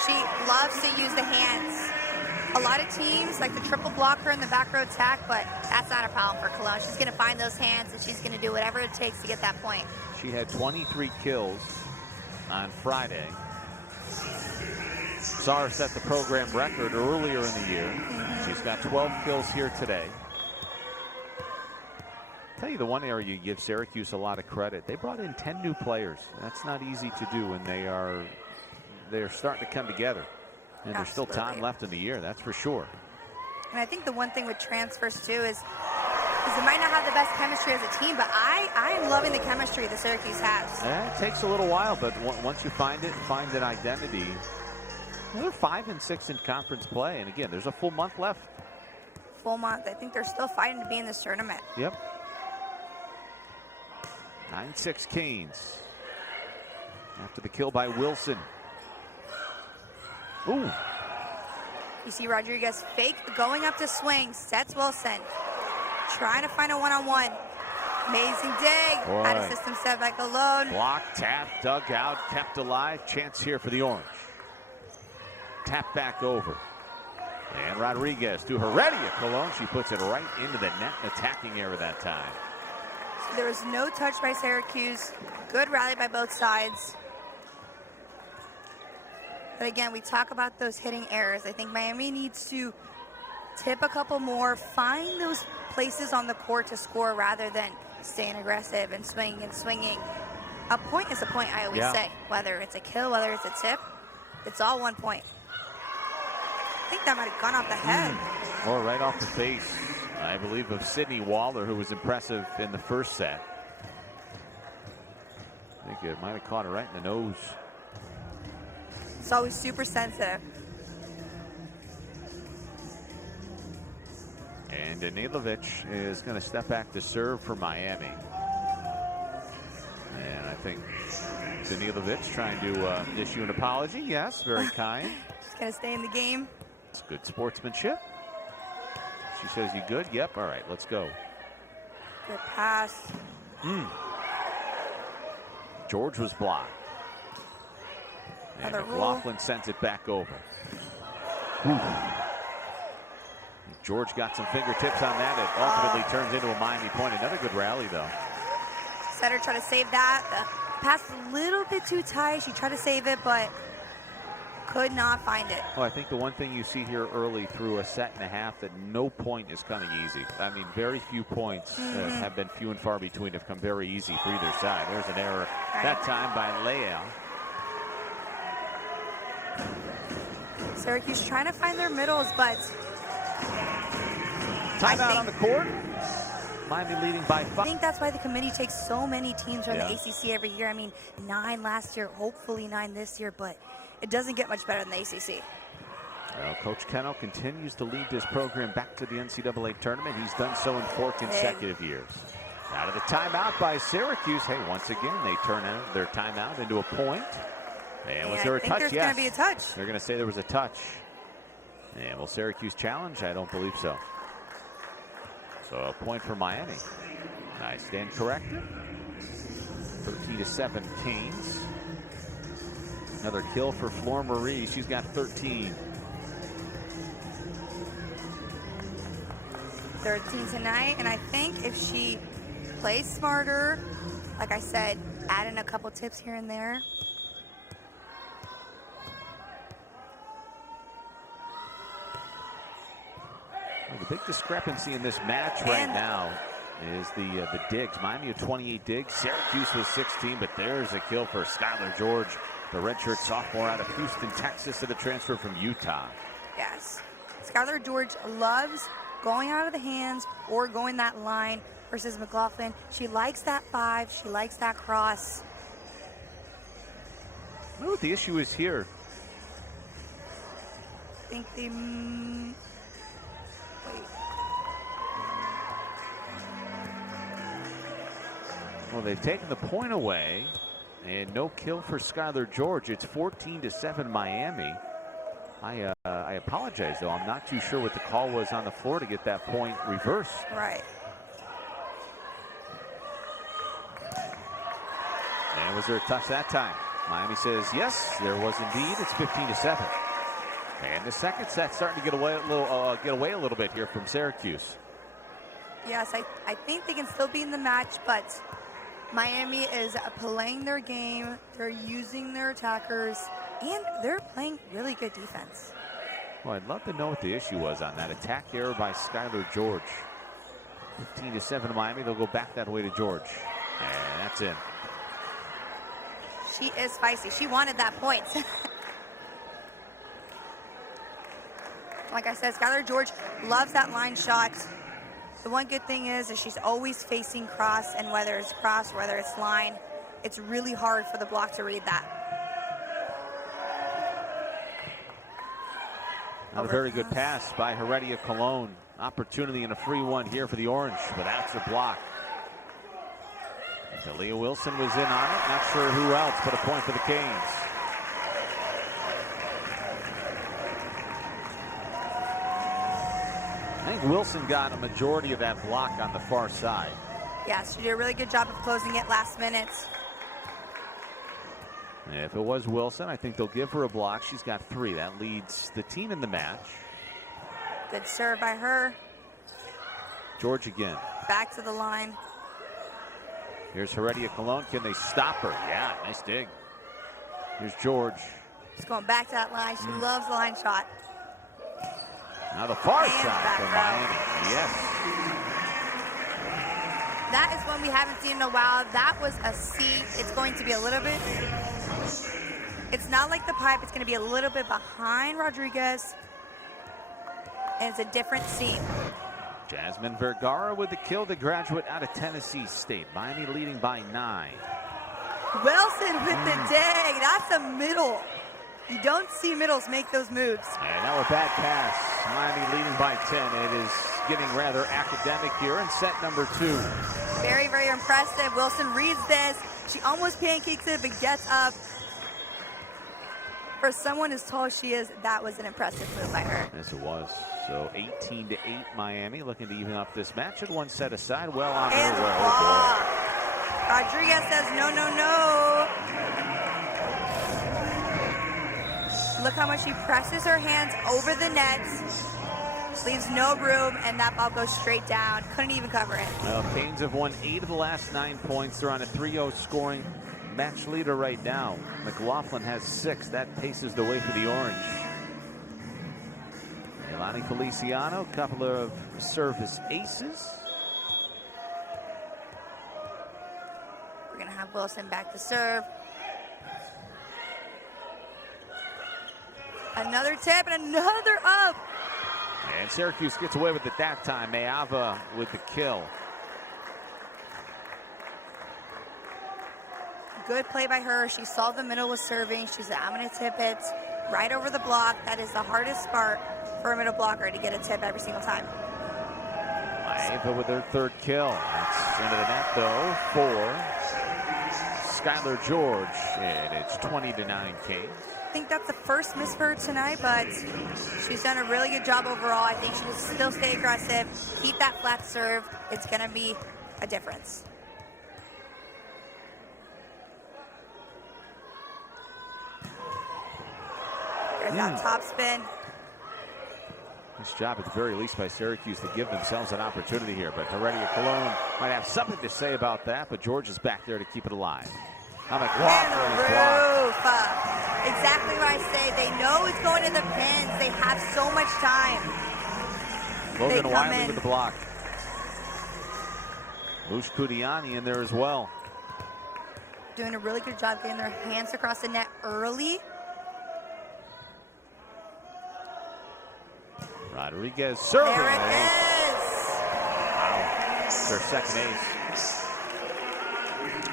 She loves to use the hands. A lot of teams like to triple block her in the back row attack, but that's not a problem for Cologne. She's going to find those hands, and she's going to do whatever it takes to get that point. She had 23 kills on Friday. Saw her set the program record earlier in the year. She's got 12 kills here today. I'll tell you the one area you give Syracuse a lot of credit. They brought in 10 new players. That's not easy to do, and they're starting to come together. And there's still time left in the year, that's for sure. And I think the one thing with transfers, too, is they might not have the best chemistry as a team, but I am loving the chemistry that Syracuse has. Yeah, it takes a little while, but once you find it, find an identity, they're 5-6 in conference play. And again, there's a full month left. Full month. I think they're still fighting to be in this tournament. Yep. 9-6 Canes. After the kill by Wilson. Ooh. You see Rodriguez fake going up to swing, sets Wilson. Trying to find a one-on-one. Amazing dig. Boy. Out of system set by Cologne. Block, tap, dug out, kept alive. Chance here for the Orange. Tap back over. And Rodriguez to Heredia Cologne. She puts it right into the net. Attacking error that time. So there was no touch by Syracuse. Good rally by both sides. But again, we talk about those hitting errors. I think Miami needs to tip a couple more, find those places on the court to score rather than staying aggressive and swinging and swinging. A point is a point, I always say. Whether it's a kill, whether it's a tip, it's all 1 point. I think that might have gone off the head. Or right off the face, I believe, of Sydney Waller, who was impressive in the first set. I think it might have caught her right in the nose. It's always super sensitive. And And Danilovic is going to step back to serve for Miami. And I think Danilovic trying to issue an apology. Yes, very kind. She's going to stay in the game. It's good sportsmanship. She says, you good? Yep. All right, let's go. Good pass. George was blocked. And Another McLaughlin sends it back over. George got some fingertips on that. It ultimately turns into a Miami point. Another good rally, though. Setter tried to save that. The pass was a little bit too tight. She tried to save it, but could not find it. Well, I think the one thing you see here early through a set and a half, that no point is coming easy. I mean, very few points have been few and far between, have come very easy for either side. There's an error that time by Leal. Syracuse trying to find their middles, but timeout on the court. Miami leading by 5. I think that's why the committee takes so many teams from Yeah. the ACC every year. I mean, 9 last year, hopefully 9 this year, but it doesn't get much better than the ACC. Well, Coach Kennel continues to lead this program back to the NCAA tournament. He's done so in 4 consecutive years. Out of the timeout by Syracuse. Hey, once again, they turn out their timeout into a point. And was there a touch? I think there's going to be a touch. They're going to say there was a touch. And will Syracuse challenge? I don't believe so. So a point for Miami. Nice stand corrected. 13-7 Canes. Another kill for Flor Marie. She's got 13. 13 tonight, and I think if she plays smarter, like I said, add in a couple tips here and there. Well, the big discrepancy in this match right now is the digs. Miami had 28 digs. Syracuse was 16, but there's a kill for Skylar George, the redshirt sophomore out of Houston, Texas, and a transfer from Utah. Yes. Skylar George loves going out of the hands or going that line versus McLaughlin. She likes that 5. She likes that cross. I wonder what the issue is here. I think they... wait. Well, they've taken the point away, and no kill for Skylar George. It's 14-7 Miami. I apologize, though. I'm not too sure what the call was on the floor to get that point reversed. Right. And was there a touch that time? Miami says yes, there was indeed. It's 15-7. And the second set starting to get away a little bit here from Syracuse. Yes, I think they can still be in the match, but Miami is playing their game. They're using their attackers, and they're playing really good defense. Well, I'd love to know what the issue was on that attack error by Skylar George. 15-7 Miami. They'll go back that way to George. And that's in. She is feisty. She wanted that point. Like I said, Skylar George loves that line shot. The one good thing is she's always facing cross, and whether it's cross, whether it's line, it's really hard for the block to read that. Not a very good pass by Heredia Cologne. Opportunity and a free one here for the Orange, but that's a block. Leah Wilson was in on it. Not sure who else, but a point for the Canes. I think Wilson got a majority of that block on the far side. Yes, she did a really good job of closing it last minute. If it was Wilson, I think they'll give her a block. She's got 3. That leads the team in the match. Good serve by her. George again. Back to the line. Here's Heredia Cologne. Can they stop her? Yeah, nice dig. Here's George. She's going back to that line. She loves the line shot. Now the far And side back for row. Miami. Yes. That is one we haven't seen in a while. That was a C. It's going to be a little bit. It's not like the pipe. It's going to be a little bit behind Rodriguez. And it's a different C. Jasmine Vergara with the kill, the graduate out of Tennessee State. Miami leading by 9. Wilson with the dig. That's a middle. You don't see middles make those moves. And now a bad pass. Miami leading by 10. It is getting rather academic here in set number 2. Very, very impressive. Wilson reads this. She almost pancakes it, but gets up. For someone as tall as she is, that was an impressive move by her. Yes, it was. So 18-8 Miami, looking to even up this match at 1 set aside. Well on her way. Block. Rodriguez says no, no, no. Look how much she presses her hands over the nets. Leaves no room, and that ball goes straight down. Couldn't even cover it. Well, Canes have won 8 of the last 9 points. They're on a 3-0 scoring match leader right now. McLaughlin has 6. That paces the way for the Orange. Leilani Feliciano, a couple of service aces. We're going to have Wilson back to serve. Another tip and another up. And Syracuse gets away with it that time. Meava with the kill. Good play by her. She saw the middle was serving. She said, I'm going to tip it right over the block. That is the hardest part for a middle blocker, to get a tip every single time. Meava with her 3rd kill. That's into the net, though, for Skylar George. And it's 20-9 Canes. I think that's the first miss for her tonight, but she's done a really good job overall. I think she will still stay aggressive, keep that flat serve. It's going to be a difference. There's that top spin. Nice job at the very least by Syracuse to give themselves an opportunity here, but Heredia Cologne might have something to say about that, but George is back there to keep it alive. And the roof. Exactly what I say. They know it's going to the pins. They have so much time. Logan Wiley with the block. Moosh Kudiani in there as well. Doing a really good job getting their hands across the net early. Rodriguez serving. There it is. Wow. Their 2nd ace.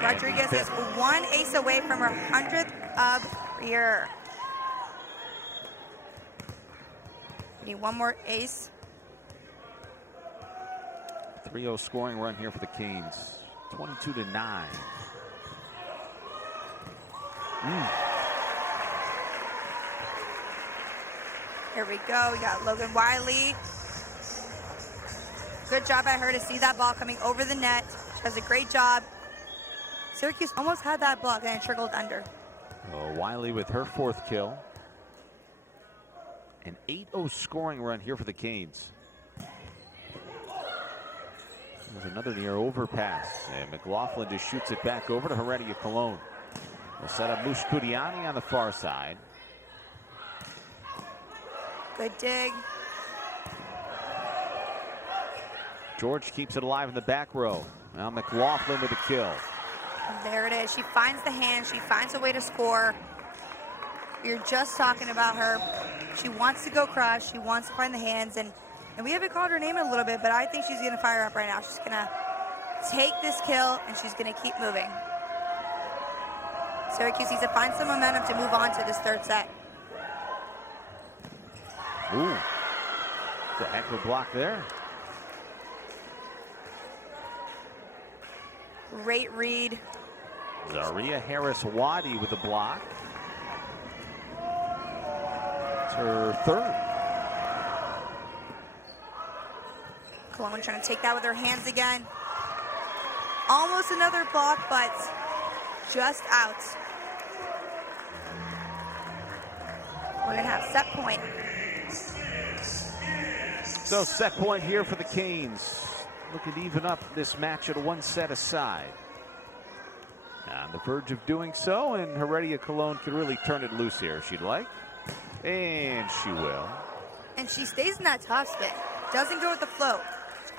Rodriguez is 1 ace away from her 100th of career. We need 1 more ace. 3-0 scoring run here for the Canes. 22-9. Here we go. We got Logan Wiley. Good job by her to see that ball coming over the net. She does a great job. Syracuse almost had that block and it trickled under. Wiley with her 4th kill. An 8-0 scoring run here for the Canes. There's another near overpass, and McLaughlin just shoots it back over to Heredia Cologne. We'll set up Moosh Kudiani on the far side. Good dig. George keeps it alive in the back row. Now McLaughlin with the kill. There it is. She finds the hand. She finds a way to score. You're just talking about her. She wants to go cross. She wants to find the hands. And we haven't called her name in a little bit, but I think she's going to fire up right now. She's going to take this kill, and she's going to keep moving. Syracuse needs to find some momentum to move on to this 3rd set. Ooh. The heck of a block there. Great read. Zaria Harris-Waddy with the block. It's her 3rd. Cologne trying to take that with her hands again. Almost another block, but just out. We're going to have set point. So set point here for the Canes. Looking to even up this match at 1 set aside. On the verge of doing so, and Heredia Cologne can really turn it loose here if she'd like. And she will. And she stays in that top spin. Doesn't go with the flow.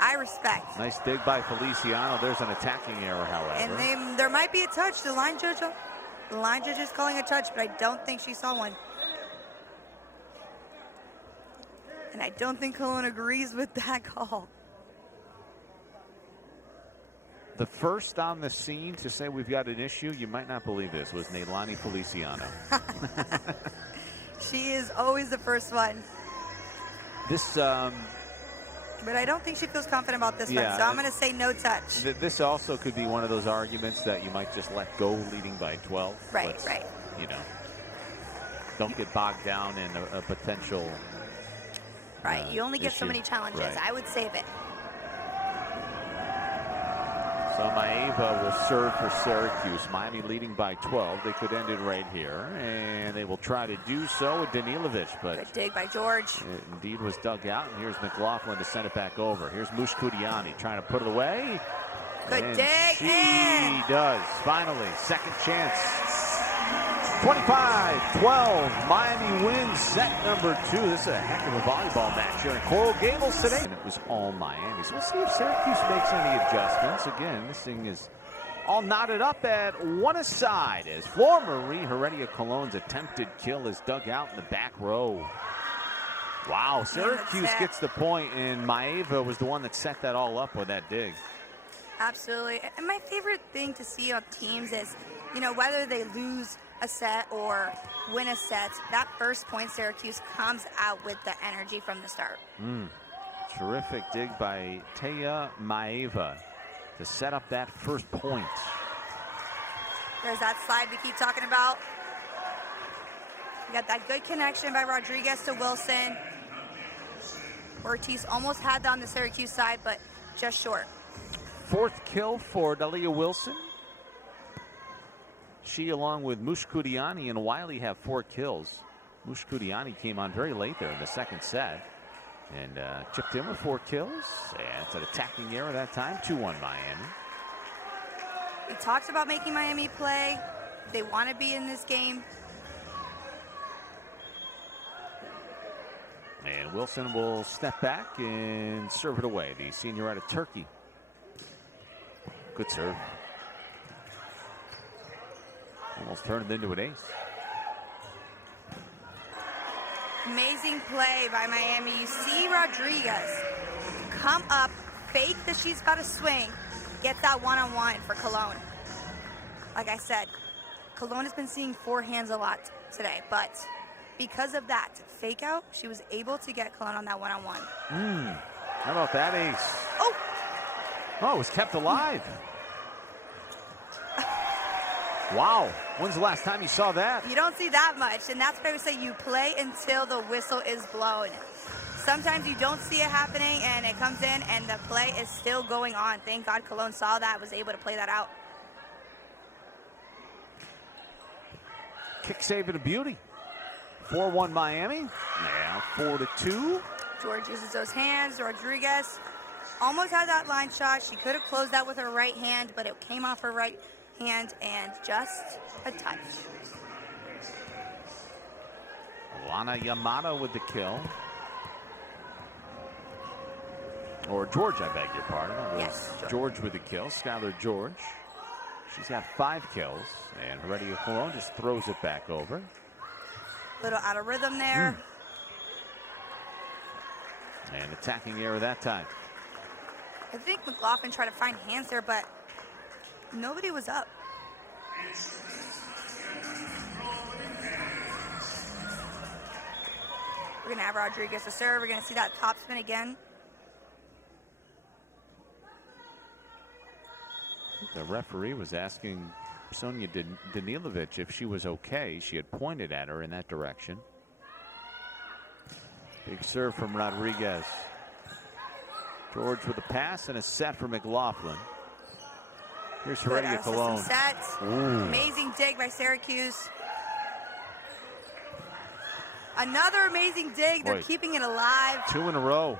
I respect. Nice dig by Feliciano. There's an attacking error, however. And there might be a touch. The line judge is calling a touch, but I don't think she saw one. And I don't think Cologne agrees with that call. The first on the scene to say we've got an issue, you might not believe this, was Leilani Feliciano. She is always the first one. This But I don't think she feels confident about this one, so I'm going to say no touch. This also could be one of those arguments that you might just let go leading by 12. Right, right. You know, don't get bogged down in a potential Right, you only get so issue. many challenges. Right. I would save it. So Maeva will serve for Syracuse. Miami leading by 12. They could end it right here, and they will try to do so with Danilovic, but Good dig by George. it indeed was dug out. And here's McLaughlin to send it back over. Here's Mushkudiani trying to put it away. Good And dig. she does. Finally, second chance. 25-12. Miami wins set number 2. This is a heck of a volleyball match here in Coral Gables today. And it was all Miami. So let's see if Syracuse makes any adjustments. Again, this thing is all knotted up at one aside as Flor Marie Heredia Cologne's attempted kill is dug out in the back row. Wow, Syracuse gets the point, and Maeva was the one that set that all up with that dig. Absolutely. And my favorite thing to see on teams is, you know, whether they lose a set or win a set, that first point Syracuse comes out with the energy from the start. Terrific dig by Taya Maeva to set up that first point. There's that slide we keep talking about. We got that good connection by Rodriguez to Wilson. Ortiz almost had that on the Syracuse side, but just short. Fourth kill for Dalia Wilson. She, along with Mushkudiani and Wiley, have 4 kills. Mushkudiani came on very late there in the second set and chipped in with 4 kills. And it's an attacking error that time. 2-1 Miami. He talks about making Miami play. They want to be in this game. And Wilson will step back and serve it away. The senior out of Turkey. Good serve. Almost turned it into an ace. Amazing play by Miami. You see Rodriguez come up, fake that she's got a swing, get that one-on-one for Cologne. Like I said, Cologne has been seeing forehands a lot today, but because of that fake out, she was able to get Cologne on that one-on-one. How about that ace? Oh, it was kept alive. Wow. When's the last time you saw that? You don't see that much, and that's why we say you play until the whistle is blown. Sometimes you don't see it happening, and it comes in, and the play is still going on. Thank God Cologne saw that, was able to play that out. Kick save and a beauty. 4-1 Miami. Now 4-2. George uses those hands. Rodriguez almost had that line shot. She could have closed that with her right hand, but it came off her right hand and just a touch. Lana Yamada with the kill. Or George, I beg your pardon. Yes, George with the kill. Skylar George. She's got 5 kills. And Heredia Cologne just throws it back over. A little out of rhythm there. And attacking error that time. I think McLaughlin tried to find hands there, but nobody was up. We're going to have Rodriguez to serve. We're going to see that topspin again. The referee was asking Sonia Danilovic if she was okay. She had pointed at her in that direction. Big serve from Rodriguez. George with a pass and a set for McLaughlin. Here's Heredia Cologne. Amazing dig by Syracuse. Another amazing dig. They're keeping it alive. 2 in a row.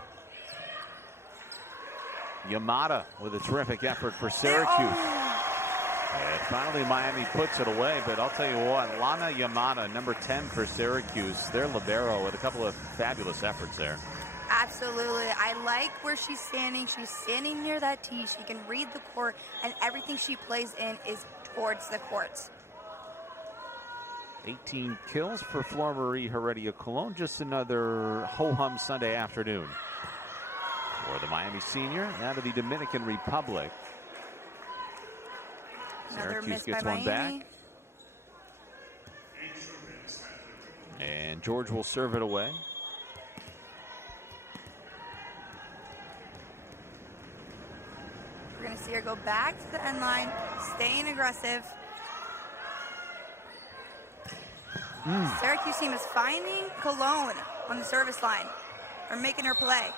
Yamada with a terrific effort for Syracuse. And finally Miami puts it away, but I'll tell you what, Lana Yamada, number 10 for Syracuse, their libero, with a couple of fabulous efforts there. Absolutely. I like where she's standing. She's standing near that tee. She can read the court, and everything she plays in is towards the court. 18 kills for Flor Marie Heredia Cologne. Just another ho-hum Sunday afternoon for the Miami senior out of the Dominican Republic. Another Syracuse miss gets by one Miami. back. And George will serve it away. here. Go back to the end line, staying aggressive. Syracuse team is finding Cologne on the service line, or making her play.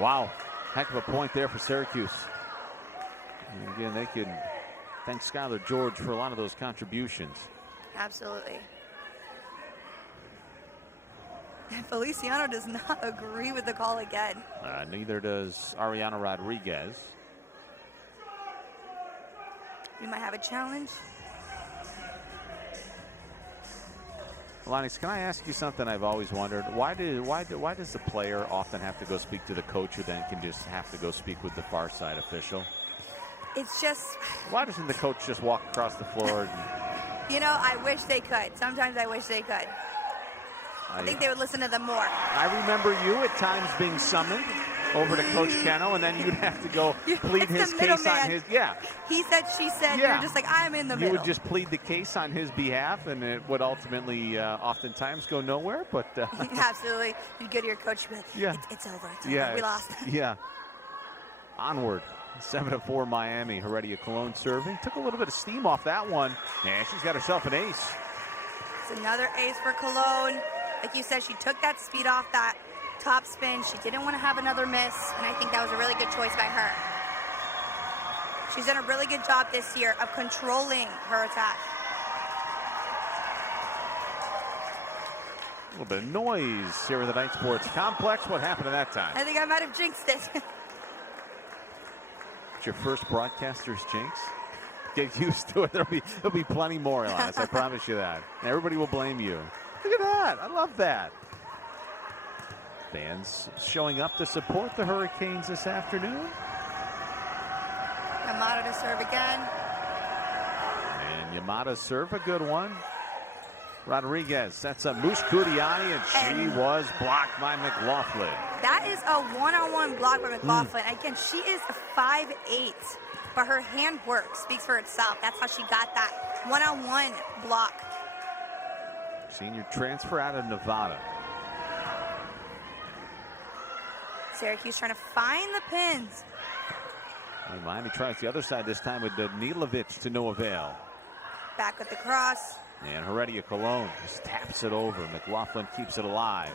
Wow, heck of a point there for Syracuse. And again, they can thank Skylar George for a lot of those contributions. Absolutely. Feliciano does not agree with the call again. Neither does Ariana Rodriguez. We might have a challenge. Lonnie, can I ask you something I've always wondered? Why does the player often have to go speak to the coach, who then can just have to go speak with the far side official? It's just... Why doesn't the coach just walk across the floor? And... You know, I wish they could. Sometimes I wish they could. I think they would listen to them more. I remember you at times being summoned over to Coach Keno, and then you'd have to go plead his case on his. Yeah. He said, she said. Yeah. You're just like, I'm in the middle. You would just plead the case on his behalf, and it would ultimately, oftentimes, go nowhere. But absolutely, you'd go to your coach and be like, yeah, it's over. It's over. We lost. Yeah. Onward. 7-4 Miami. Heredia Cologne serving. Took a little bit of steam off that one, and she's got herself an ace. It's another ace for Cologne. Like you said, she took that speed off that top spin. She didn't want to have another miss, and I think that was a really good choice by her. She's done a really good job this year of controlling her attack. A little bit of noise here in the Night Sports Complex. What happened at that time? I think I might have jinxed it. It's your first broadcaster's jinx. Get used to it. There'll be plenty more, Elias. I promise you that. And everybody will blame you. Look at that. I love that. Fans showing up to support the Hurricanes this afternoon. Yamada to serve again. And Yamada's serve, a good one. Rodriguez sets up Moose Kudiani, and she was blocked by McLaughlin. That is a one-on-one block by McLaughlin. Again, she is 5'8", but her handwork speaks for itself. That's how she got that one-on-one block. Senior transfer out of Nevada. Syracuse trying to find the pins. And Miami tries the other side this time with Danilovic to no avail. Back with the cross. And Heredia Cologne just taps it over. McLaughlin keeps it alive.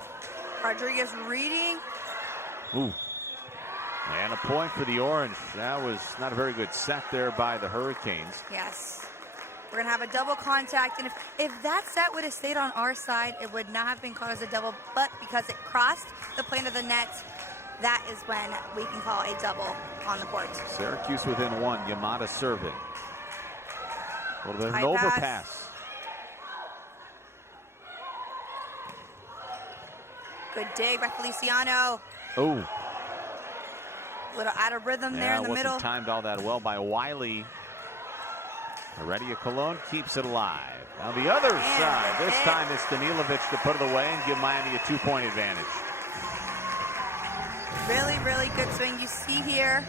Rodriguez reading. Ooh. And a point for the Orange. That was not a very good set there by the Hurricanes. Yes. We're going to have a double contact. And if that set would have stayed on our side, it would not have been called as a double. But because it crossed the plane of the net, that is when we can call a double on the court. Syracuse within one. Yamada serving. A little bit of an overpass. Good dig by Feliciano. Oh. A little out of rhythm there in the middle. Wasn't timed all that well by Wiley. Heredia Cologne keeps it alive. Now the other side. This time it's Danilovic to put it away and give Miami a 2-point advantage. Really, really good swing. You see here.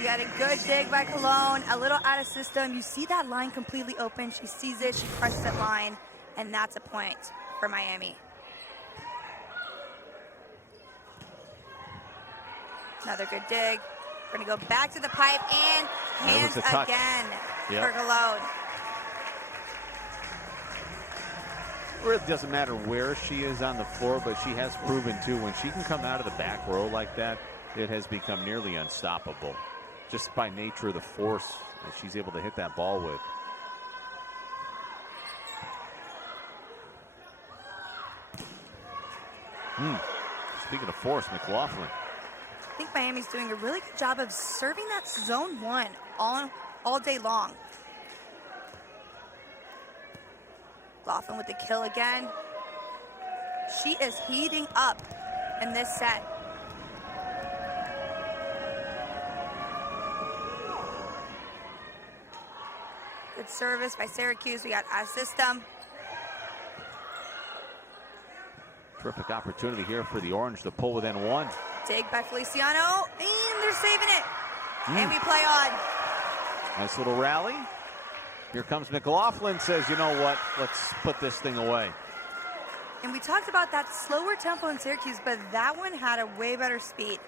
You got a good dig by Cologne. A little out of system. You see that line completely open. She sees it. She crushes that line. And that's a point for Miami. Another good dig. We're going to go back to the pipe and hands again for Cologne. It really doesn't matter where she is on the floor, but she has proven too, when she can come out of the back row like that, it has become nearly unstoppable. Just by nature of the force that she's able to hit that ball with. Speaking of force, McLaughlin. I think Miami's doing a really good job of serving that zone one all day long. McLaughlin with the kill again. She is heating up in this set. Good service by Syracuse. We got our system. Terrific opportunity here for the Orange to pull within one. Dig by Feliciano, and they're saving it. And we play on. Nice little rally. Here comes McLaughlin, says, you know what, let's put this thing away. And we talked about that slower tempo in Syracuse, but that one had a way better speed.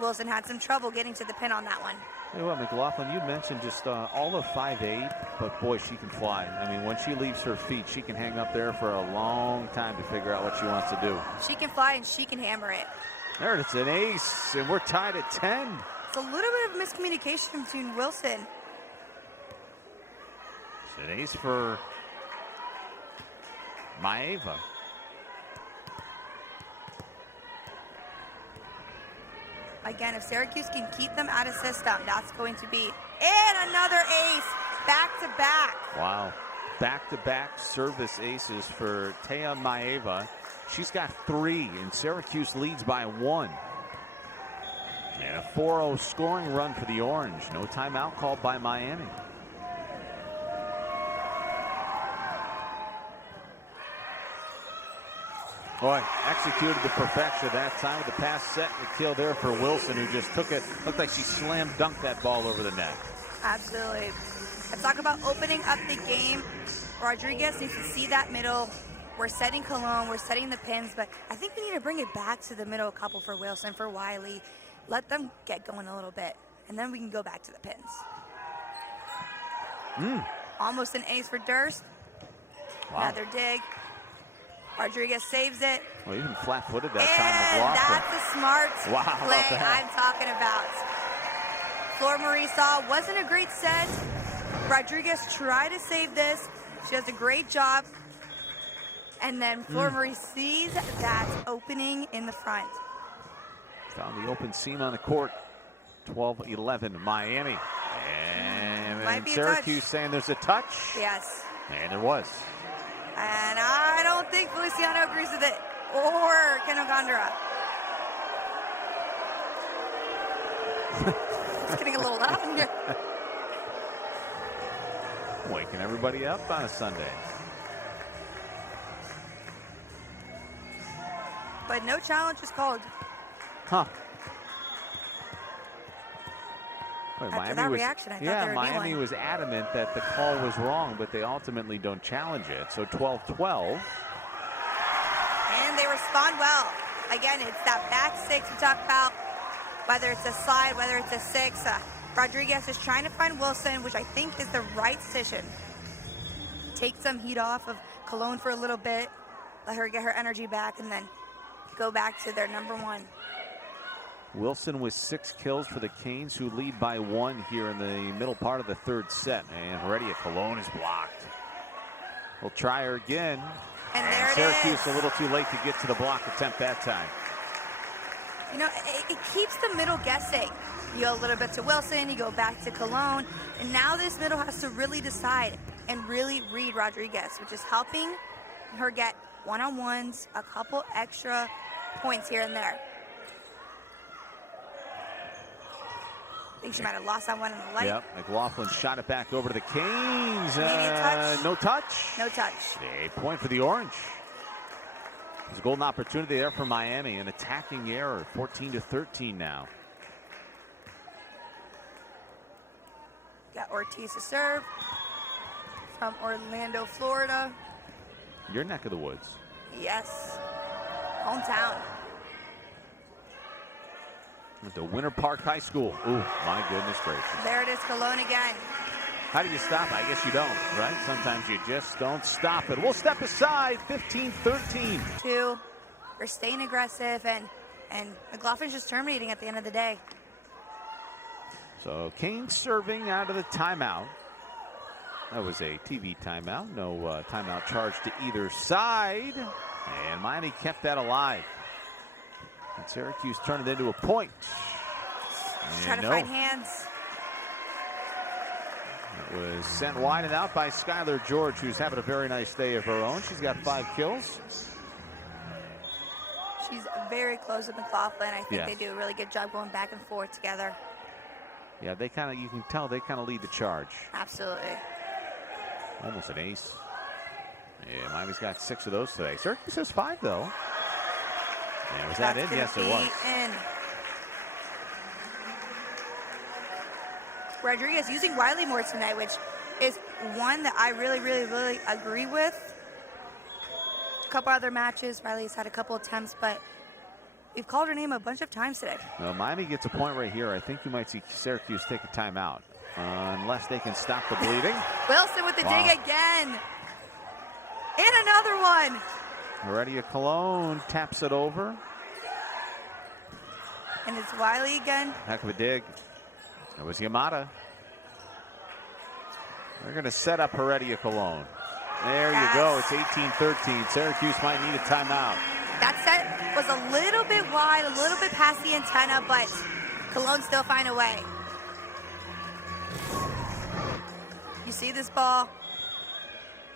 Wilson had some trouble getting to the pin on that one. Hey, what, McLaughlin, you mentioned just all of 5'8", but boy, she can fly. I mean, when she leaves her feet, she can hang up there for a long time to figure out what she wants to do. She can fly and she can hammer it. There it's an ace, and we're tied at 10. It's a little bit of miscommunication between Wilson. It's an ace for Maeva. Again, if Syracuse can keep them out of system, that's going to be and another ace, back to back. Wow, back-to-back service aces for Tea Maeva. She's got 3, and Syracuse leads by 1. And a 4-0 scoring run for the Orange. No timeout called by Miami. Boy, executed to perfection that time with the pass set and the kill there for Wilson, who just took it. Looked like she slam dunked that ball over the net. Absolutely. Let's talk about opening up the game. Rodriguez needs to see that middle. We're setting Cologne, we're setting the pins, but I think we need to bring it back to the middle a couple for Wilson, for Wiley. Let them get going a little bit, and then we can go back to the pins. Almost an ace for Durst. Wow. Another dig. Rodriguez saves it. Well, even flat-footed that And time. that's the smart Wow, play that. I'm talking about. Flor Marie saw wasn't a great set. Rodriguez tried to save this. She does a great job. And then Flor Marie sees that opening in the front. Found the open seam on the court. 12-11 Miami. Might And be a Syracuse touch. saying there's a touch. Yes. And there was. And I don't think Feliciano agrees with it. Or Ken Ogandara. It's getting a little loud in here. Waking everybody up on a Sunday. But no challenge is called. Huh. Wait, After that reaction, I thought there would be Miami one. was adamant that the call was wrong, but they ultimately don't challenge it. So 12-12. And they respond well. Again, it's that back six we talked about. Whether it's a slide, whether it's a six. Rodriguez is trying to find Wilson, which I think is the right decision. Take some heat off of Cologne for a little bit. Let her get her energy back and then go back to their number one. Wilson with 6 kills for the Canes, who lead by 1 here in the middle part of the third set. And Heredia Cologne is blocked. We'll try her again. And there it Syracuse is. a little too late to get to the block attempt that time. You know, it keeps the middle guessing. You go a little bit to Wilson, you go back to Cologne, and now this middle has to really decide and really read Rodriguez, which is helping her get one-on-ones, a couple extra points here and there. I think she might have lost that one in the light. Yep, McLaughlin shot it back over to the Canes. Maybe a touch. No touch. No touch. A point for the Orange. There's a golden opportunity there for Miami. An attacking error, 14-13 now. Got Ortiz to serve from Orlando, Florida. Your neck of the woods. Yes. Hometown. At the Winter Park High School. Ooh, my goodness gracious. There it is, Cologne again. How do you stop it? I guess you don't, right? Sometimes you just don't stop it. We'll step aside, 15-13. Two, they're staying aggressive, and McLaughlin's just terminating at the end of the day. So Kane serving out of the timeout. That was a TV timeout. No timeout charge to either side. And Miami kept that alive. And Syracuse turned it into a point. Trying to find hands. It was sent wide and out by Skylar George, who's having a very nice day of her own. She's got 5 kills. She's very close with McLaughlin. I think Yes. they do a really good job going back and forth together. Yeah, they kind of, you can tell they kind of lead the charge. Absolutely. Almost an ace. Yeah, Miami's got 6 of those today. Syracuse has 5, though. And was that That's it? gonna Yes, it be was. in. Rodriguez using Wiley more tonight, which is one that I really, really, really agree with. couple other matches. Riley's had a couple attempts, but we've called her name a bunch of times today. Well, Miami gets a point right here. I think you might see Syracuse take a timeout. Unless they can stop the bleeding. Wilson with the dig again. And another one. Heredia Cologne taps it over. And it's Wiley again. Heck of a dig. That was Yamada. They're going to set up Heredia Cologne. There you go. It's 18-13. Syracuse might need a timeout. That set was a little bit wide, a little bit past the antenna, but Cologne still find a way. You see this ball.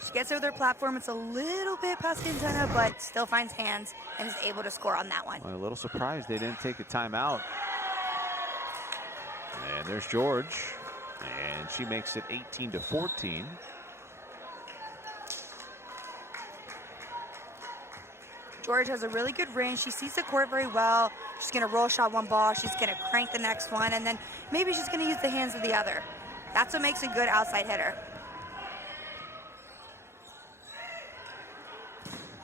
She gets over their platform. It's a little bit past the antenna, but still finds hands and is able to score on that one. Well, a little surprised they didn't take a timeout. And there's George. And she makes it 18-14. George has a really good range. She sees the court very well. She's going to roll shot one ball. She's going to crank the next one. And then maybe she's going to use the hands of the other. That's what makes a good outside hitter.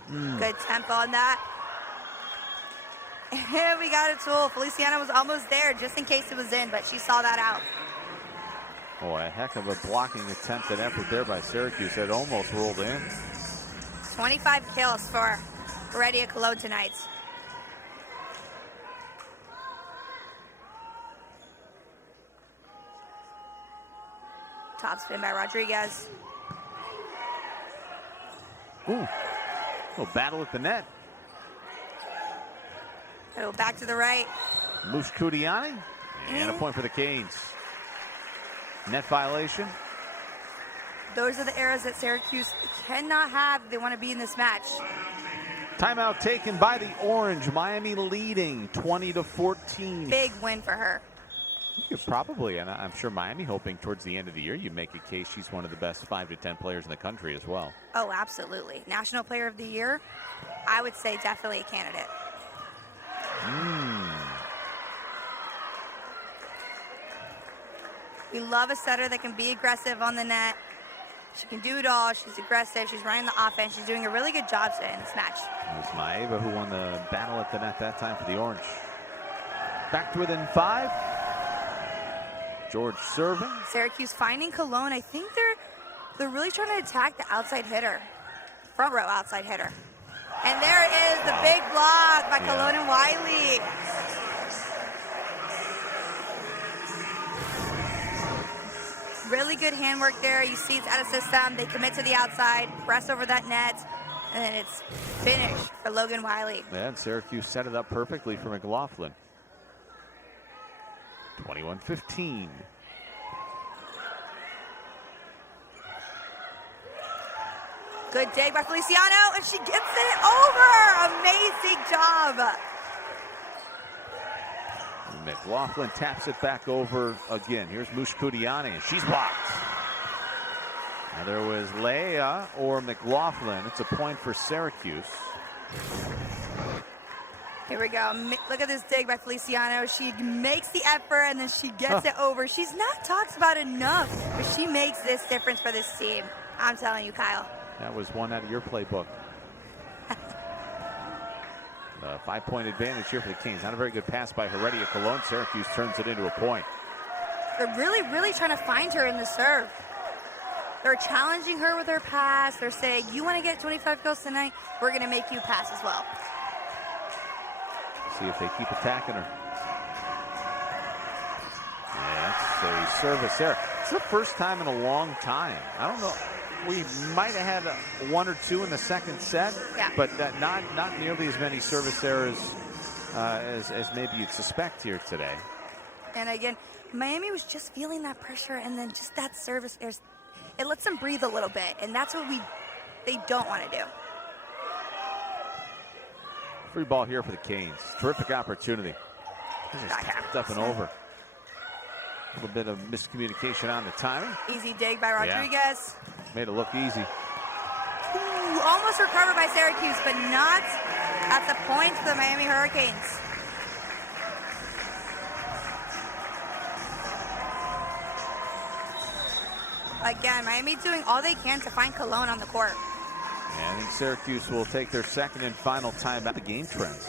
Good tempo on that. And we got a tool. Feliciano was almost there just in case it was in, but she saw that out. Boy, a heck of a blocking attempt and effort there by Syracuse. That almost rolled in. 25 kills for Heredia Cologne tonight. Top spin by Rodriguez. Ooh, little battle at the net. Go back to the right. Moose Kudiani, and a point for the Canes. Net violation. Those are the errors that Syracuse cannot have if they want to be in this match. Timeout taken by the Orange. Miami leading 20-14. Big win for her. You could probably, and I'm sure Miami hoping towards the end of the year you make a case she's one of the best 5 to 10 players in the country as well. Oh, absolutely. National Player of the Year, I would say definitely a candidate. We love a setter that can be aggressive on the net. She can do it all. She's aggressive. She's running the offense. She's doing a really good job today in this match. It was Maeva who won the battle at the net that time for the Orange. Back to within 5. George serving. Syracuse finding Cologne. I think they're really trying to attack the outside hitter. Front row outside hitter. And there is the big block by Cologne and Wiley. Really good handwork there. You see it's out of system. They commit to the outside, press over that net, and then it's finished for Logan Wiley. Yeah, and Syracuse set it up perfectly for McLaughlin. 21-15. Good dig by Feliciano, and she gets it over. Amazing job. McLaughlin taps it back over again. Here's Moosh Kudiani, and she's blocked. Now there was Leia or McLaughlin. It's a point for Syracuse. Here we go. Look at this dig by Feliciano. She makes the effort, and then she gets it over. She's not talked about enough, but she makes this difference for this team. I'm telling you, Kyle. That was one out of your playbook. 5-point advantage here for the Kings. Not a very good pass by Heredia Cologne. Syracuse turns it into a point. They're really trying to find her in the serve. They're challenging her with her pass. They're saying, you want to get 25 kills tonight? We're going to make you pass as well. See if they keep attacking her. Yeah, that's a service there. It's the first time in a long time. I don't know. We might have had 1 or 2 in the second set, but not nearly as many service errors as maybe you'd suspect here today. And again, Miami was just feeling that pressure, and then just that service error, it lets them breathe a little bit, and that's what they don't want to do. Free ball here for the Canes. Terrific opportunity. This is tapped up and over. A little bit of miscommunication on the timing. Easy dig by Rodriguez. Made it look easy. Ooh, almost recovered by Syracuse, but not at the point for the Miami Hurricanes. Again, Miami doing all they can to find Cologne on the court. And I think Syracuse will take their second and final timeout. The game trends.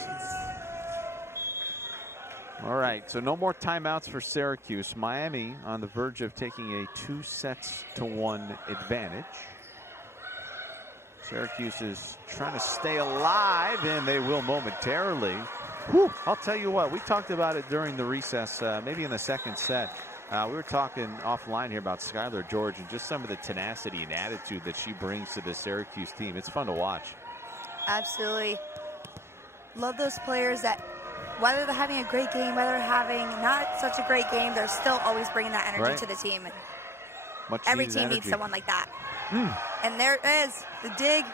All right, so no more timeouts for Syracuse. Miami on the verge of taking a 2-1 advantage. Syracuse is trying to stay alive, and they will momentarily. Whew, I'll tell you what, we talked about it during the recess, maybe in the second set. We were talking offline here about Skylar George and just some of the tenacity and attitude that she brings to the Syracuse team. It's fun to watch. Absolutely. Love those players that, whether they're having a great game, whether they're having not such a great game, they're still always bringing that energy to the team. Much Every team needs someone like that. And there it is, the dig.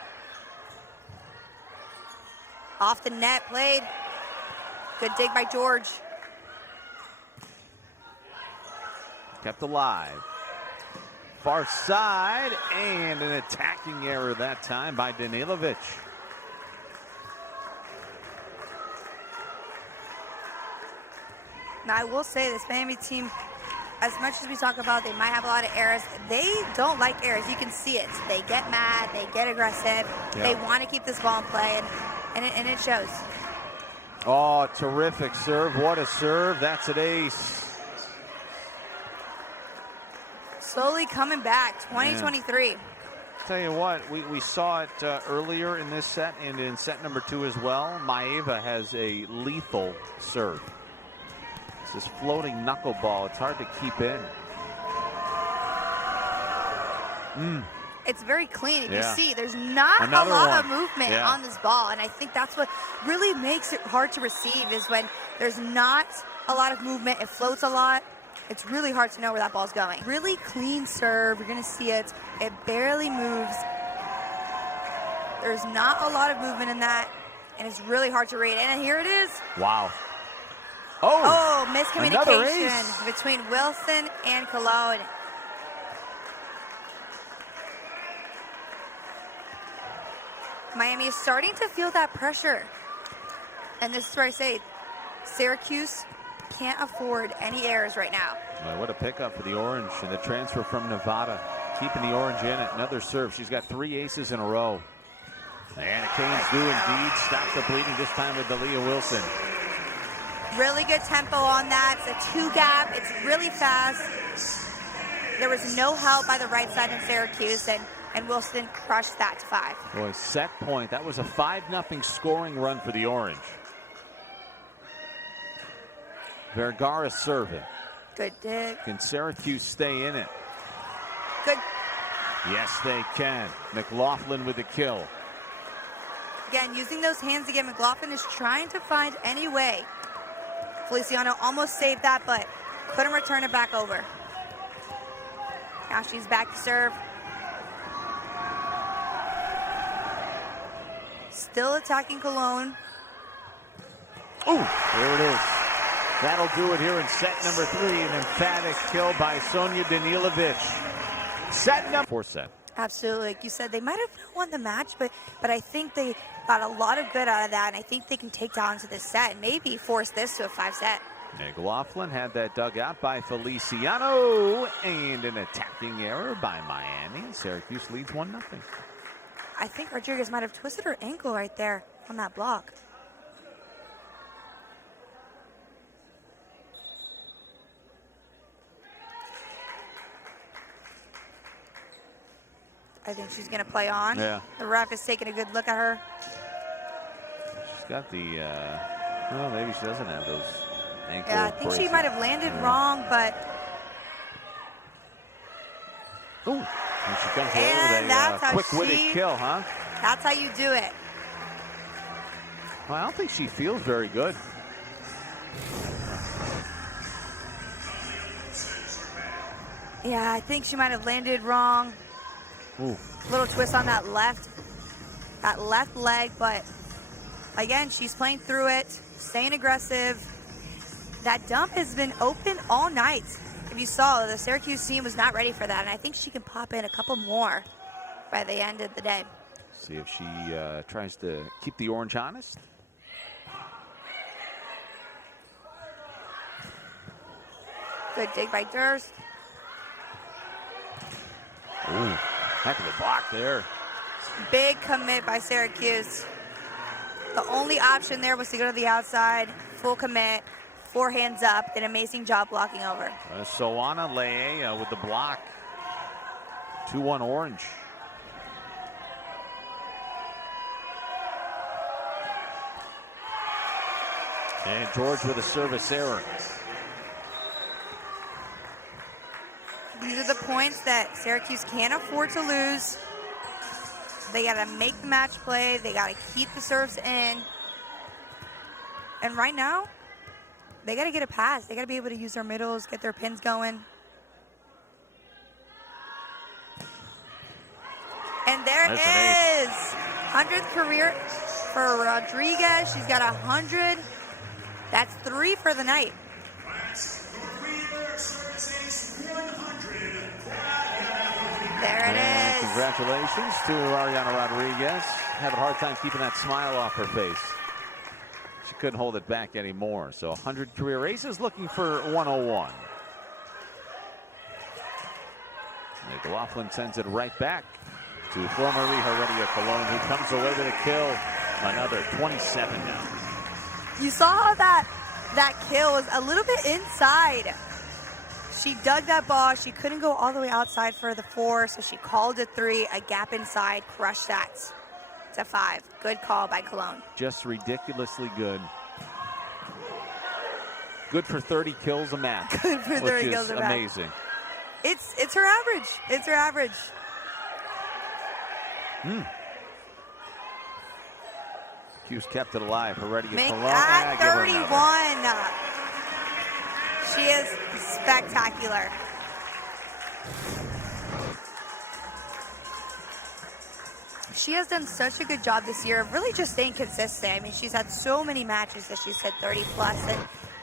Off the net, played. Good dig by George. Kept alive. Far side, and an attacking error that time by Danilovic. Now, I will say this Miami team, as much as we talk about they might have a lot of errors, they don't like errors. You can see it. They get mad. They get aggressive. They want to keep this ball in play, and it shows. Oh, terrific serve. What a serve. That's an ace. Slowly coming back, 2023. Tell you what, we saw it earlier in this set and in set number 2 as well. Maeva has a lethal serve. It's this floating knuckleball. It's hard to keep in. It's very clean. If you see, there's not a lot of movement on this ball. And I think that's what really makes it hard to receive is when there's not a lot of movement. It floats a lot. It's really hard to know where that ball's going. Really clean serve. You're going to see it. It barely moves. There's not a lot of movement in that. And it's really hard to read. And here it is. Wow. Oh, miscommunication between Wilson and Cologne. Miami is starting to feel that pressure. And this is where I say Syracuse can't afford any errors right now. Well, what a pickup for the Orange and the transfer from Nevada. Keeping the Orange in it. Another serve. She's got 3 aces in a row. And Canes do indeed stop the bleeding, this time with Dalia Wilson. Really good tempo on that. It's a 2-gap. It's really fast. There was no help by the right side in Syracuse, and Wilson crushed that to 5. Boy, set point. That was a 5-0 scoring run for the Orange. Vergara serving. Good dig. Can Syracuse stay in it? Good. Yes, they can. McLaughlin with the kill. Again, using those hands again, McLaughlin is trying to find any way. Feliciano almost saved that, but couldn't return it back over. Now she's back to serve. Still attacking Cologne. Oh, there it is. That'll do it here in set number 3. An emphatic kill by Sonia Danilovic. Set number 4 set. Absolutely. Like you said, they might have won the match, but I think they got a lot of good out of that, and I think they can take down to this set and maybe force this to a 5-set. McLaughlin had that dug out by Feliciano, and an attacking error by Miami. Syracuse leads 1-0. I think Rodriguez might have twisted her ankle right there on that block. I think she's going to play on. Yeah. The ref is taking a good look at her. She's got the, well, maybe she doesn't have those ankle Yeah, I think she braces. might have landed wrong, but. Ooh, and she comes away And with that's a how quick-witted kill, huh? That's how you do it. Well, I don't think she feels very good. Yeah, I think she might have landed wrong. Ooh. Little twist on that left leg, but again, she's playing through it, staying aggressive. That dump has been open all night. If you saw, the Syracuse team was not ready for that, and I think she can pop in a couple more by the end of the day. See if she tries to keep the Orange honest. Good dig by Durst. Ooh, heck of a block there. Big commit by Syracuse. The only option there was to go to the outside. Full commit. 4 hands up. An amazing job blocking over. Soana Leea with the block. 2-1 Orange. And George with a service error. These are the points that Syracuse can't afford to lose. They got to make the match play. They got to keep the serves in. And right now, they got to get a pass. They got to be able to use their middles, get their pins going. And there it is. 100th career for Rodriguez. She's got 100. That's 3 for the night. There it is. Congratulations to Ariana Rodriguez. Having a hard time keeping that smile off her face. She couldn't hold it back anymore. So 100 career aces, looking for 101. McLaughlin sends it right back to Flor Marie Heredia Colon, who comes away with a kill. Another 27 now. You saw how that kill was a little bit inside. She dug that ball. She couldn't go all the way outside for the 4, so she called a 3, a gap inside, crushed that to 5. Good call by Cologne. Just ridiculously good. Good for 30 kills a match. Good for 30 kills a match. Amazing. It's her average. It's her average. Hughes kept it alive. Heredia Make Colon. that Give her 31. She is spectacular. She has done such a good job this year of really just staying consistent. I mean, she's had so many matches that she's hit 30 plus,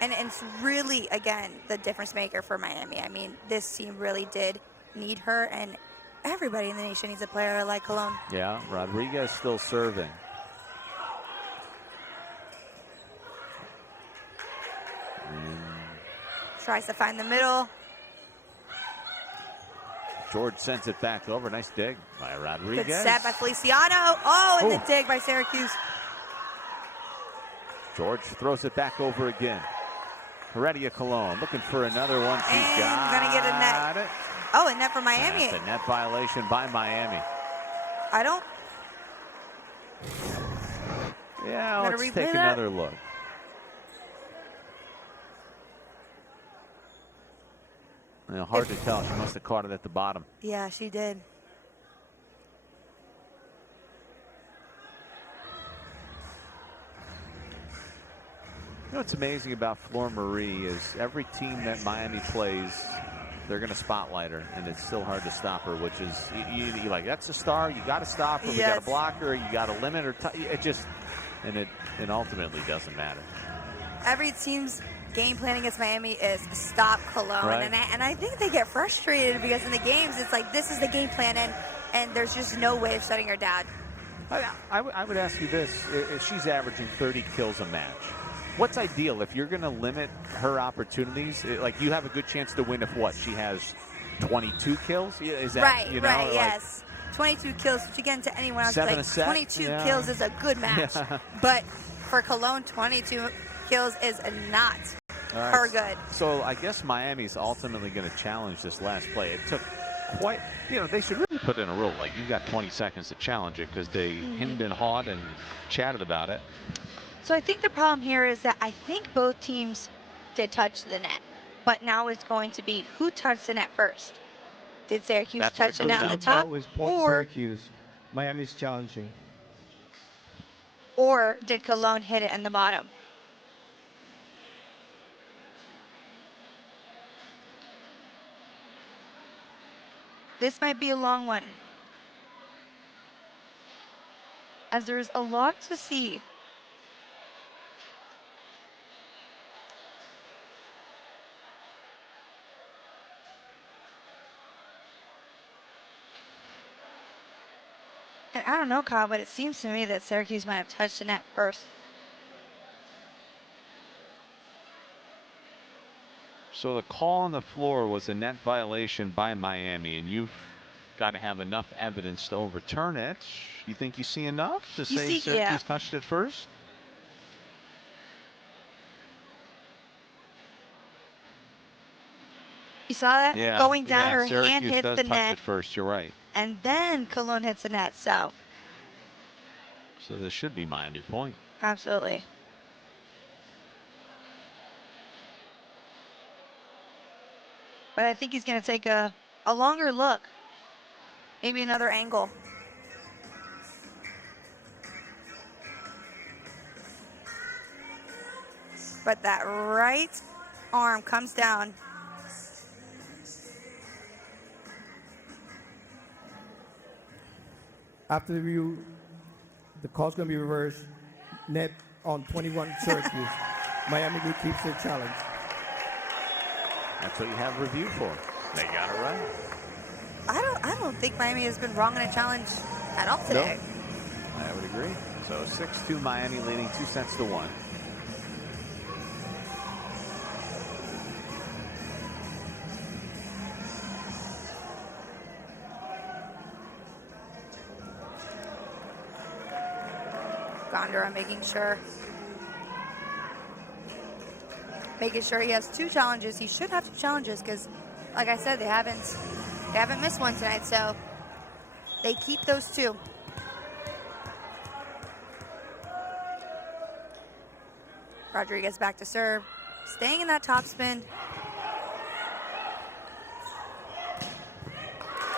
and it's really, again, the difference maker for Miami. I mean, this team really did need her, and everybody in the nation needs a player like Colon. Yeah, Rodriguez still serving. Tries to find the middle. George sends it back over. Nice dig by Rodriguez. Good set by Feliciano. Oh, and the dig by Syracuse. George throws it back over again. Heredia Colon looking for another one. She's gonna get a net. it. Oh, a net for Miami. That's a net violation by Miami. I don't. Yeah, let's take another look. You know, hard to tell. She must have caught it at the bottom. Yeah, she did. You know what's amazing about Flor Marie is every team that Miami plays, they're going to spotlight her, and it's still hard to stop her, which is, you like, that's a star, you got to stop her, you got to block her, you got to limit her. It just, and it ultimately doesn't matter. Every team's game plan against Miami is stop Cologne, right. and I think they get frustrated because in the games it's like this is the game plan, and there's just no way of shutting her down. I would ask you this: if she's averaging 30 kills a match, what's ideal if you're going to limit her opportunities? Like you have a good chance to win if what she has 22 kills. Is that right? You know, right. like, yes. 22 kills. If you get into anyone else, 7 like a set? 22 Yeah. kills is a good match, but for Cologne, 22 kills is not her good. So I guess Miami's ultimately going to challenge this last play. It took quite, they should really Put in a rule like you got 20 seconds to challenge it because they hemmed and hawed and chatted about it. So I think the problem here is that I think both teams did touch the net, but now it's going to be who touched the net first. Did Syracuse That's touch the net on the That top, was point Syracuse. Miami's challenging. or did Cologne hit it in the bottom? This might be a long one, as there's a lot to see. And I don't know, Kyle, but it seems to me that Syracuse might have touched the net first. So the call on the floor was a net violation by Miami, and you've got to have enough evidence to overturn it. You think you see enough to You say see- Syracuse yeah. touched it first? You saw that? Yeah. Going down, yeah. her Syracuse hand hits does the touch net, it first. You're right. and then Cologne hits the net. So, So this should be Miami point. absolutely. But I think he's going to take a longer look. Maybe another angle. But that right arm comes down. After the review, the call's going to be reversed. Net on 21 Syracuse. Miami keeps their challenge. That's what you have review for. They got it right. I don't think Miami has been wrong in a challenge at all today. I would agree. So 6-2 Miami leading 2-1. Gondura making sure he has 2 challenges. He should have 2 challenges because, like I said, they haven't missed one tonight, so they keep those 2. Rodriguez back to serve, staying in that top spin.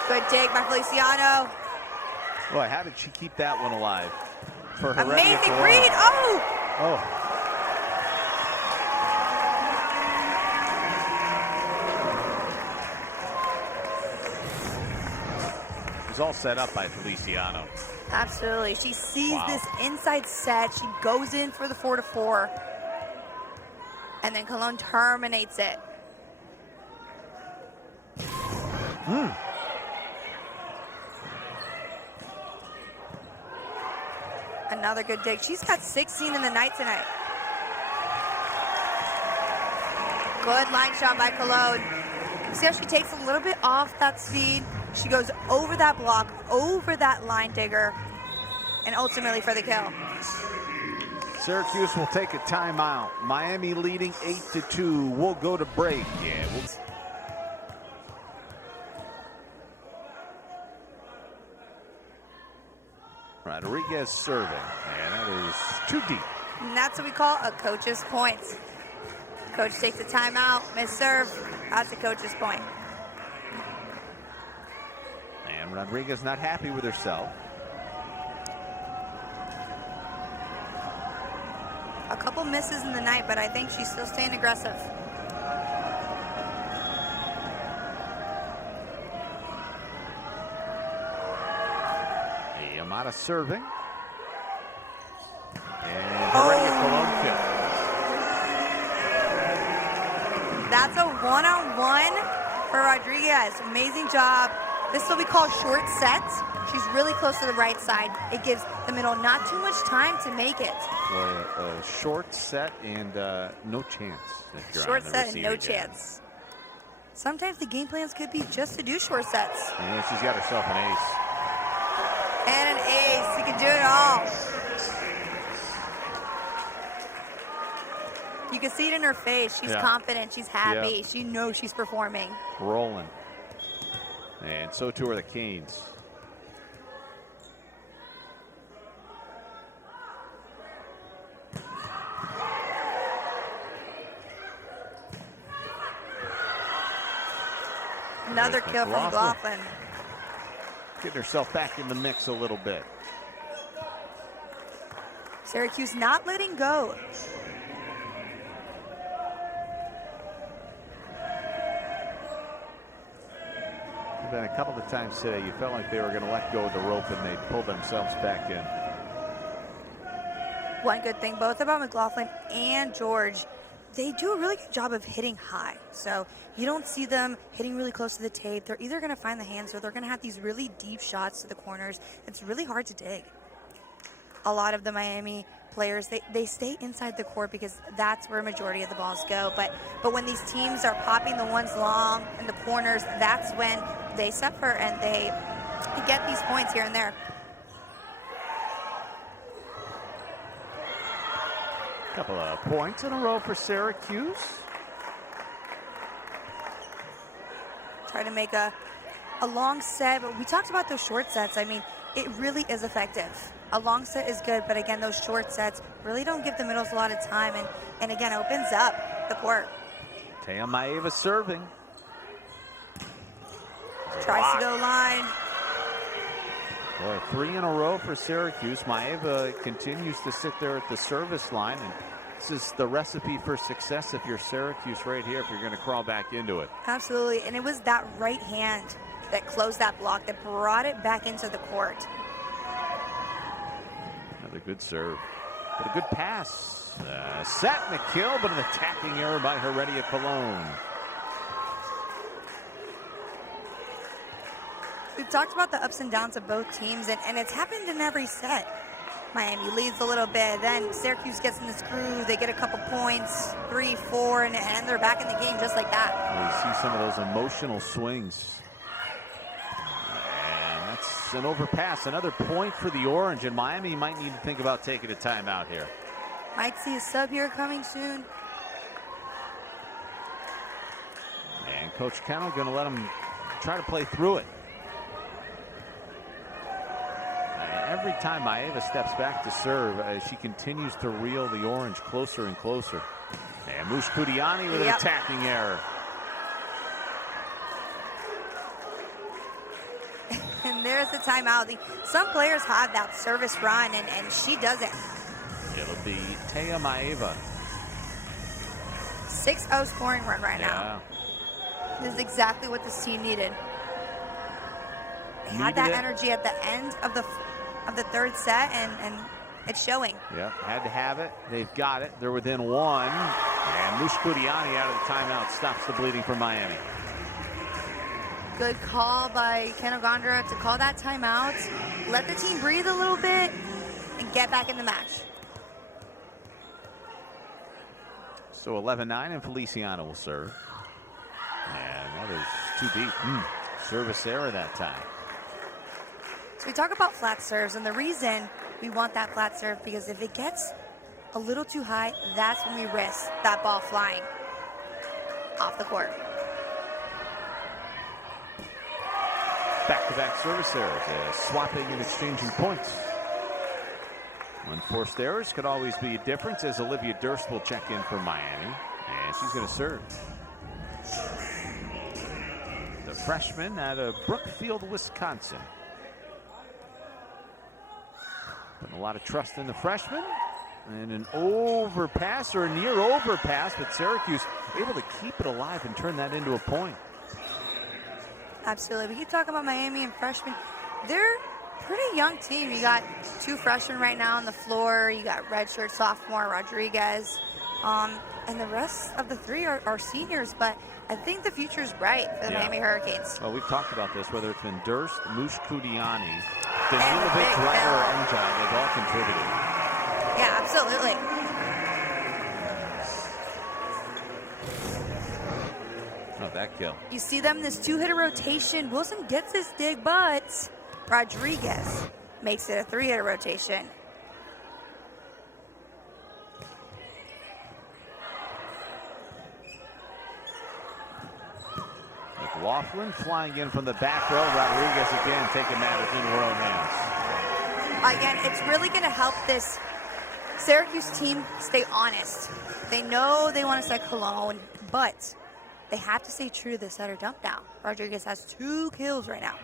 Good take by Feliciano. Boy, how did she keep that one alive? For her Amazing read. Oh! Oh. It was all set up by Feliciano. Absolutely. She sees Wow. this inside set. She goes in for the 4-4. And then Cologne terminates it. Another good dig. She's got 16 in the night tonight. Good line shot by Cologne. See how she takes a little bit off that speed. She goes over that block, over that line digger, and ultimately for the kill. Syracuse will take a timeout. Miami leading 8-2. We'll go to break. Yeah, Rodriguez serving, and that is too deep. And that's what we call a coach's point. Coach takes a timeout, miss serve. That's a coach's point. And Rodriguez not happy with herself. A couple misses in the night, but I think she's still staying aggressive. Yamada serving. And Heredia Cologne kill. That's a one-on-one for Rodriguez. Amazing job. This is what we call short set. She's really close to the right side. It gives the middle not too much time to make it. A short set and no chance. If you're Short on the set and no receiving end. chance. Sometimes the game plans could be just to do short sets. And she's got herself an ace. And an ace. You can do it all. You can see it in her face. She's Yeah. confident. She's happy. Yeah. She knows she's performing. Rolling. And so too are the Canes. Another kill from McLaughlin. Getting herself back in the mix a little bit. Syracuse not letting go. There's been a couple of times today you felt like they were going to let go of the rope and they pulled themselves back in. One good thing, both about McLaughlin and George, they do a really good job of hitting high. So you don't see them hitting really close to the tape. They're either going to find the hands or they're going to have these really deep shots to the corners. It's really hard to dig. A lot of the Miami players, they stay inside the court because that's where a majority of the balls go. But when these teams are popping the ones long in the corners, that's when they suffer and they get these points here and there. Couple of points in a row for Syracuse. Try to make a long set, but we talked about those short sets. I mean, it really is effective. A long set is good, but again, those short sets really don't give the middles a lot of time, and again, opens up the court. Taya Maeva serving. Tries to go line. Boy, 3 in a row for Syracuse. Maeva continues to sit there at the service line, and this is the recipe for success if you're Syracuse right here, if you're going to crawl back into it. Absolutely, and it was that right hand that closed that block, that brought it back into the court. Another good serve, but a good pass. Set and a kill, but an attacking error by Heredia Cologne. We've talked about the ups and downs of both teams, and it's happened in every set. Miami leads a little bit, then Syracuse gets in this groove, they get a couple points, 3, 4, and they're back in the game just like that. We see some of those emotional swings. And that's an overpass, another point for the Orange, and Miami might need to think about taking a timeout here. Might see a sub here coming soon. And Coach Kennel going to let him try to play through it. Every time Maeva steps back to serve, she continues to reel the Orange closer and closer. And Mush Kudiani with an attacking error. And there's the timeout. Some players have that service run, and she doesn't. It'll be Taya Maeva. 6-0 scoring run right now. This is exactly what this team needed. They had that energy at the end of the third set, and it's showing. Yeah, had to have it. They've got it. They're within 1. And Mush Kudiani out of the timeout stops the bleeding for Miami. Good call by Ken Ogondra to call that timeout. Let the team breathe a little bit and get back in the match. So 11-9, and Feliciano will serve. And that is too deep. Service error that time. So we talk about flat serves, and the reason we want that flat serve, because if it gets a little too high, that's when we risk that ball flying off the court. Back-to-back service errors, swapping and exchanging points. Unforced errors could always be a difference, as Olivia Durst will check in for Miami, and she's going to serve. The freshman out of Brookfield, Wisconsin. Putting a lot of trust in the freshman. And an overpass, or a near overpass, but Syracuse able to keep it alive and turn that into a point. Absolutely. We keep talking about Miami and freshmen. They're a pretty young team. You got 2 freshmen right now on the floor. You got redshirt sophomore Rodriguez. And the rest of the 3 are seniors, but I think the future is bright for the Miami Hurricanes. Well, we've talked about this, whether it's been Durst, Mush Kudiani, Danilovic, Ryder, or Enjai, they've all contributed. Yeah, absolutely. Oh, that kill. You see them in this 2-hitter rotation. Wilson gets this dig, but Rodriguez makes it a 3-hitter rotation. McLaughlin flying in from the back row. Rodriguez again taking matters into her own hands. Again, it's really going to help this Syracuse team stay honest. They know they want to set Cologne, but they have to stay true to the setter dump now. Rodriguez has 2 kills right now.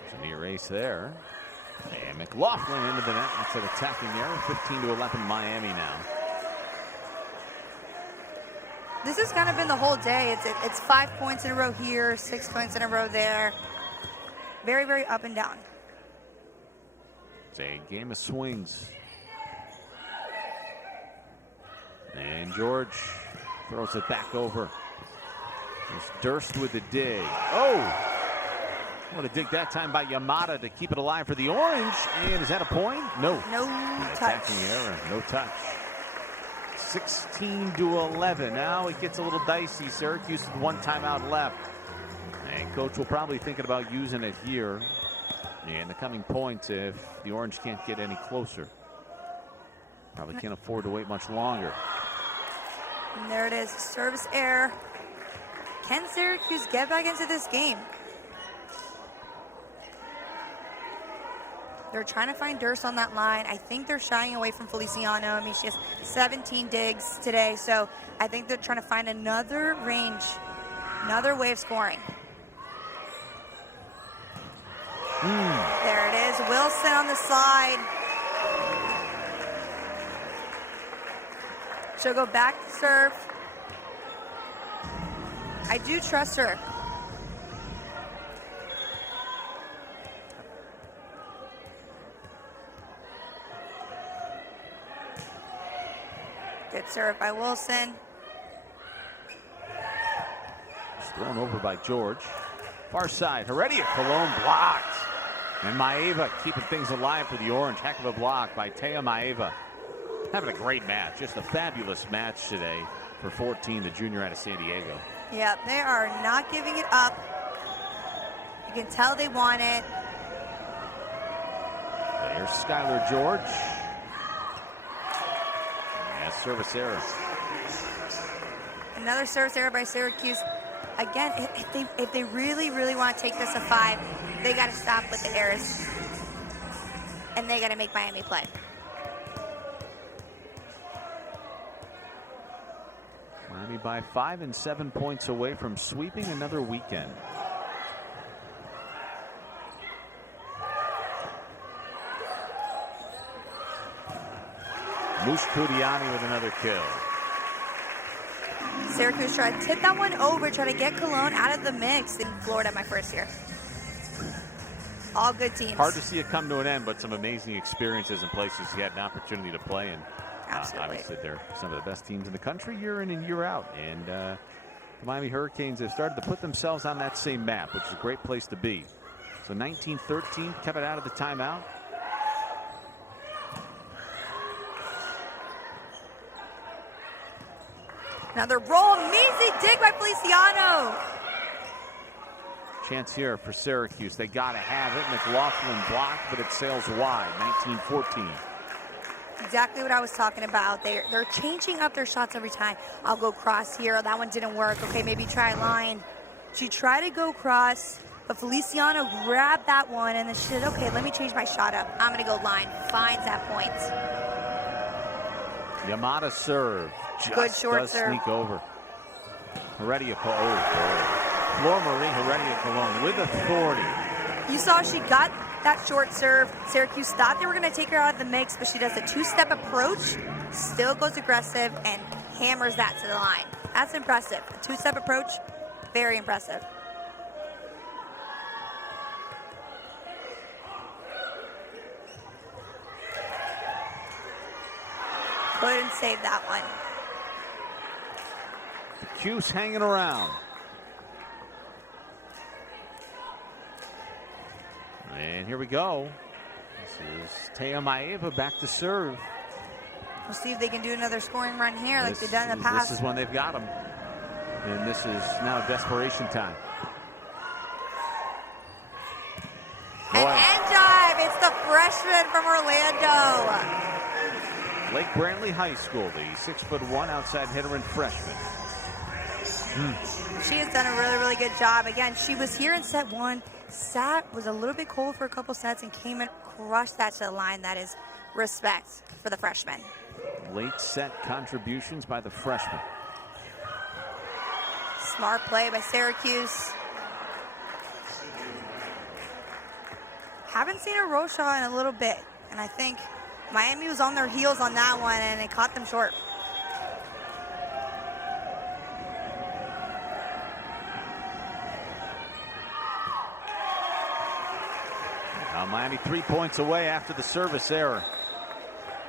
There's a near ace there. And McLaughlin into the net. That's an attacking error. 15-11 Miami now. This has kind of been the whole day. It's 5 points in a row here, 6 points in a row there. Very, very up and down. It's a game of swings. And George throws it back over. There's Durst with the dig. Oh! What a dig that time by Yamada to keep it alive for the Orange. And is that a point? No. No touch. Attacking error. No touch. 16-11. Now it gets a little dicey. Syracuse with 1 timeout left. And coach will probably thinking about using it here in the coming points if the Orange can't get any closer. Probably can't afford to wait much longer. And there it is, service error. Can Syracuse get back into this game? They're trying to find Durst on that line. I think they're shying away from Feliciano. I mean, she has 17 digs today, so I think they're trying to find another range, another way of scoring. There it is, Wilson on the side. She'll go back to serve. I do trust her. Good serve by Wilson. It's thrown over by George. Far side, Heredia Colon blocked. And Maeva keeping things alive for the Orange. Heck of a block by Tea Maeva. Having a great match, just a fabulous match today for 14, the junior out of San Diego. Yep, they are not giving it up. You can tell they want it. There's Skylar George. And service error. Another service error by Syracuse. Again, if they really, really want to take this a 5, they got to stop with the errors. And they got to make Miami play. Miami by 5 and 7 points away from sweeping another weekend. Moose Kudiani with another kill. Syracuse tried to tip that one over, try to get Cologne out of the mix in Florida my first year. All good teams. Hard to see it come to an end, but some amazing experiences and places he had an opportunity to play in. Obviously, they're some of the best teams in the country year in and year out. And the Miami Hurricanes have started to put themselves on that same map, which is a great place to be. So 19-13, kept it out of the timeout. Another roll, amazing dig by Feliciano. Chance here for Syracuse. They got to have it. McLaughlin blocked, but it sails wide. 19-14. Exactly what I was talking about. They're changing up their shots every time. I'll go cross here. That one didn't work. Okay, maybe try line. She tried to go cross, but Feliciano grabbed that one, and then she said, okay, let me change my shot up. I'm going to go line. Finds that point. Yamada serve. Just good short does serve. Sneak over. Heredia Colon. Flor Marie Heredia Colon with authority. You saw she got that short serve. Syracuse thought they were going to take her out of the mix, but she does a two-step approach, still goes aggressive, and hammers that to the line. That's impressive. A two-step approach, very impressive. Couldn't save that one. The Cuse hanging around. And here we go. This is Tea Maeva back to serve. We'll see if they can do another scoring run here like they've done in the past. This is when they've got them. And this is now desperation time. And end drive. It's the freshman from Orlando. Lake Brantley High School, the 6'1" outside hitter and freshman. She has done a really, really good job. Again, she was here in set 1. Was a little bit cold for a couple sets and came and crushed that to the line. That is respect for the freshman. Late set contributions by the freshman. Smart play by Syracuse. Haven't seen a roll shot in a little bit, and I think Miami was on their heels on that one, and it caught them short. Now Miami 3 points away after the service error.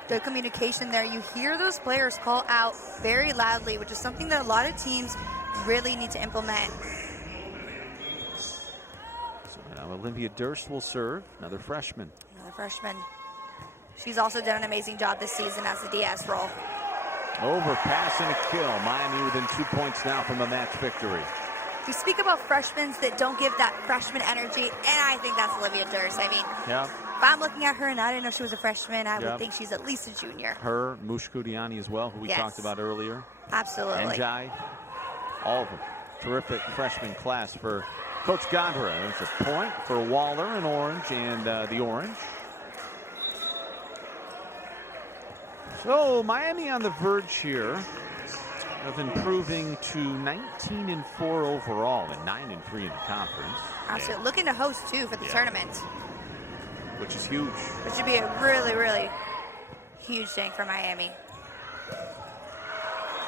Good communication there. You hear those players call out very loudly, which is something that a lot of teams really need to implement. So now Olivia Durst will serve, another freshman. Another freshman. She's also done an amazing job this season as a DS role. Overpass and a kill. Miami within 2 points now from a match victory. we speak about freshmen that don't give that freshman energy, and I think that's Olivia Durst. I mean, Yeah. if I'm looking at her and I didn't know she was a freshman, I would think she's at least a junior. Her, Mushkudiani as well, who we Yes. talked about earlier. Absolutely. Njai, all of them. Terrific freshman class for Coach Gondra. It's a point for Waller and Orange and the Orange. So Miami on the verge here of improving to 19-4 overall and 9-3 in the conference. Absolutely. Looking to host, too, for the tournament. Which is huge. Which would be a really, really huge thing for Miami.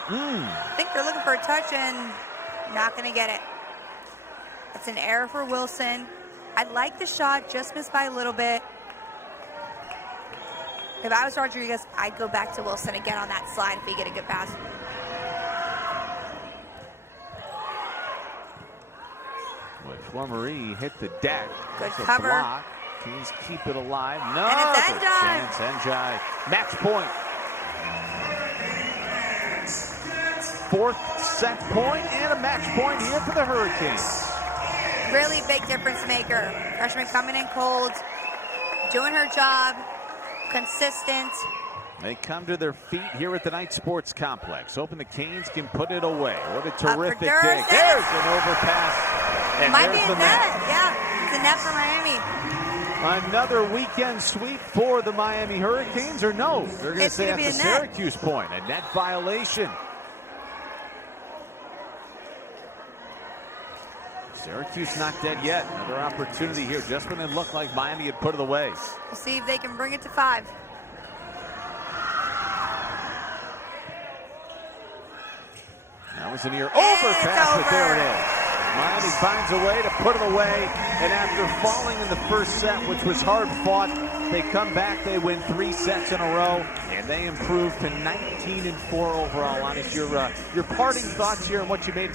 I think they're looking for a touch and not going to get it. It's an error for Wilson. I like the shot, just missed by a little bit. If I was Rodriguez, I'd go back to Wilson again on that slide if he get a good pass. Boy, Fleur-Marie hit the deck. Good That's a cover. block. Kings keep it alive. No, And it's good Njai. chance. Njai. Match point. Fourth set point and a match point here for the Hurricanes. Really big difference maker. Freshman coming in cold, doing her job, consistent. They come to their feet here at the Knight Sports Complex, hoping the Canes can put it away. What a terrific dig. Durst. There's an overpass. And Might be there's a the net. net. Yeah, it's a net for Miami. Another weekend sweep for the Miami Hurricanes, or no? They're going to It's say gonna at be the a net. Syracuse point. A net violation. Syracuse not dead yet. Another opportunity here just when it looked like Miami had put it away. We'll see if they can bring it to 5. That was a near overpass, but there it is. Miami finds a way to put it away, and after falling in the first set, which was hard fought, they come back, they win 3 sets in a row, and they improve to 19-4 overall. Honest, your parting thoughts here and what you made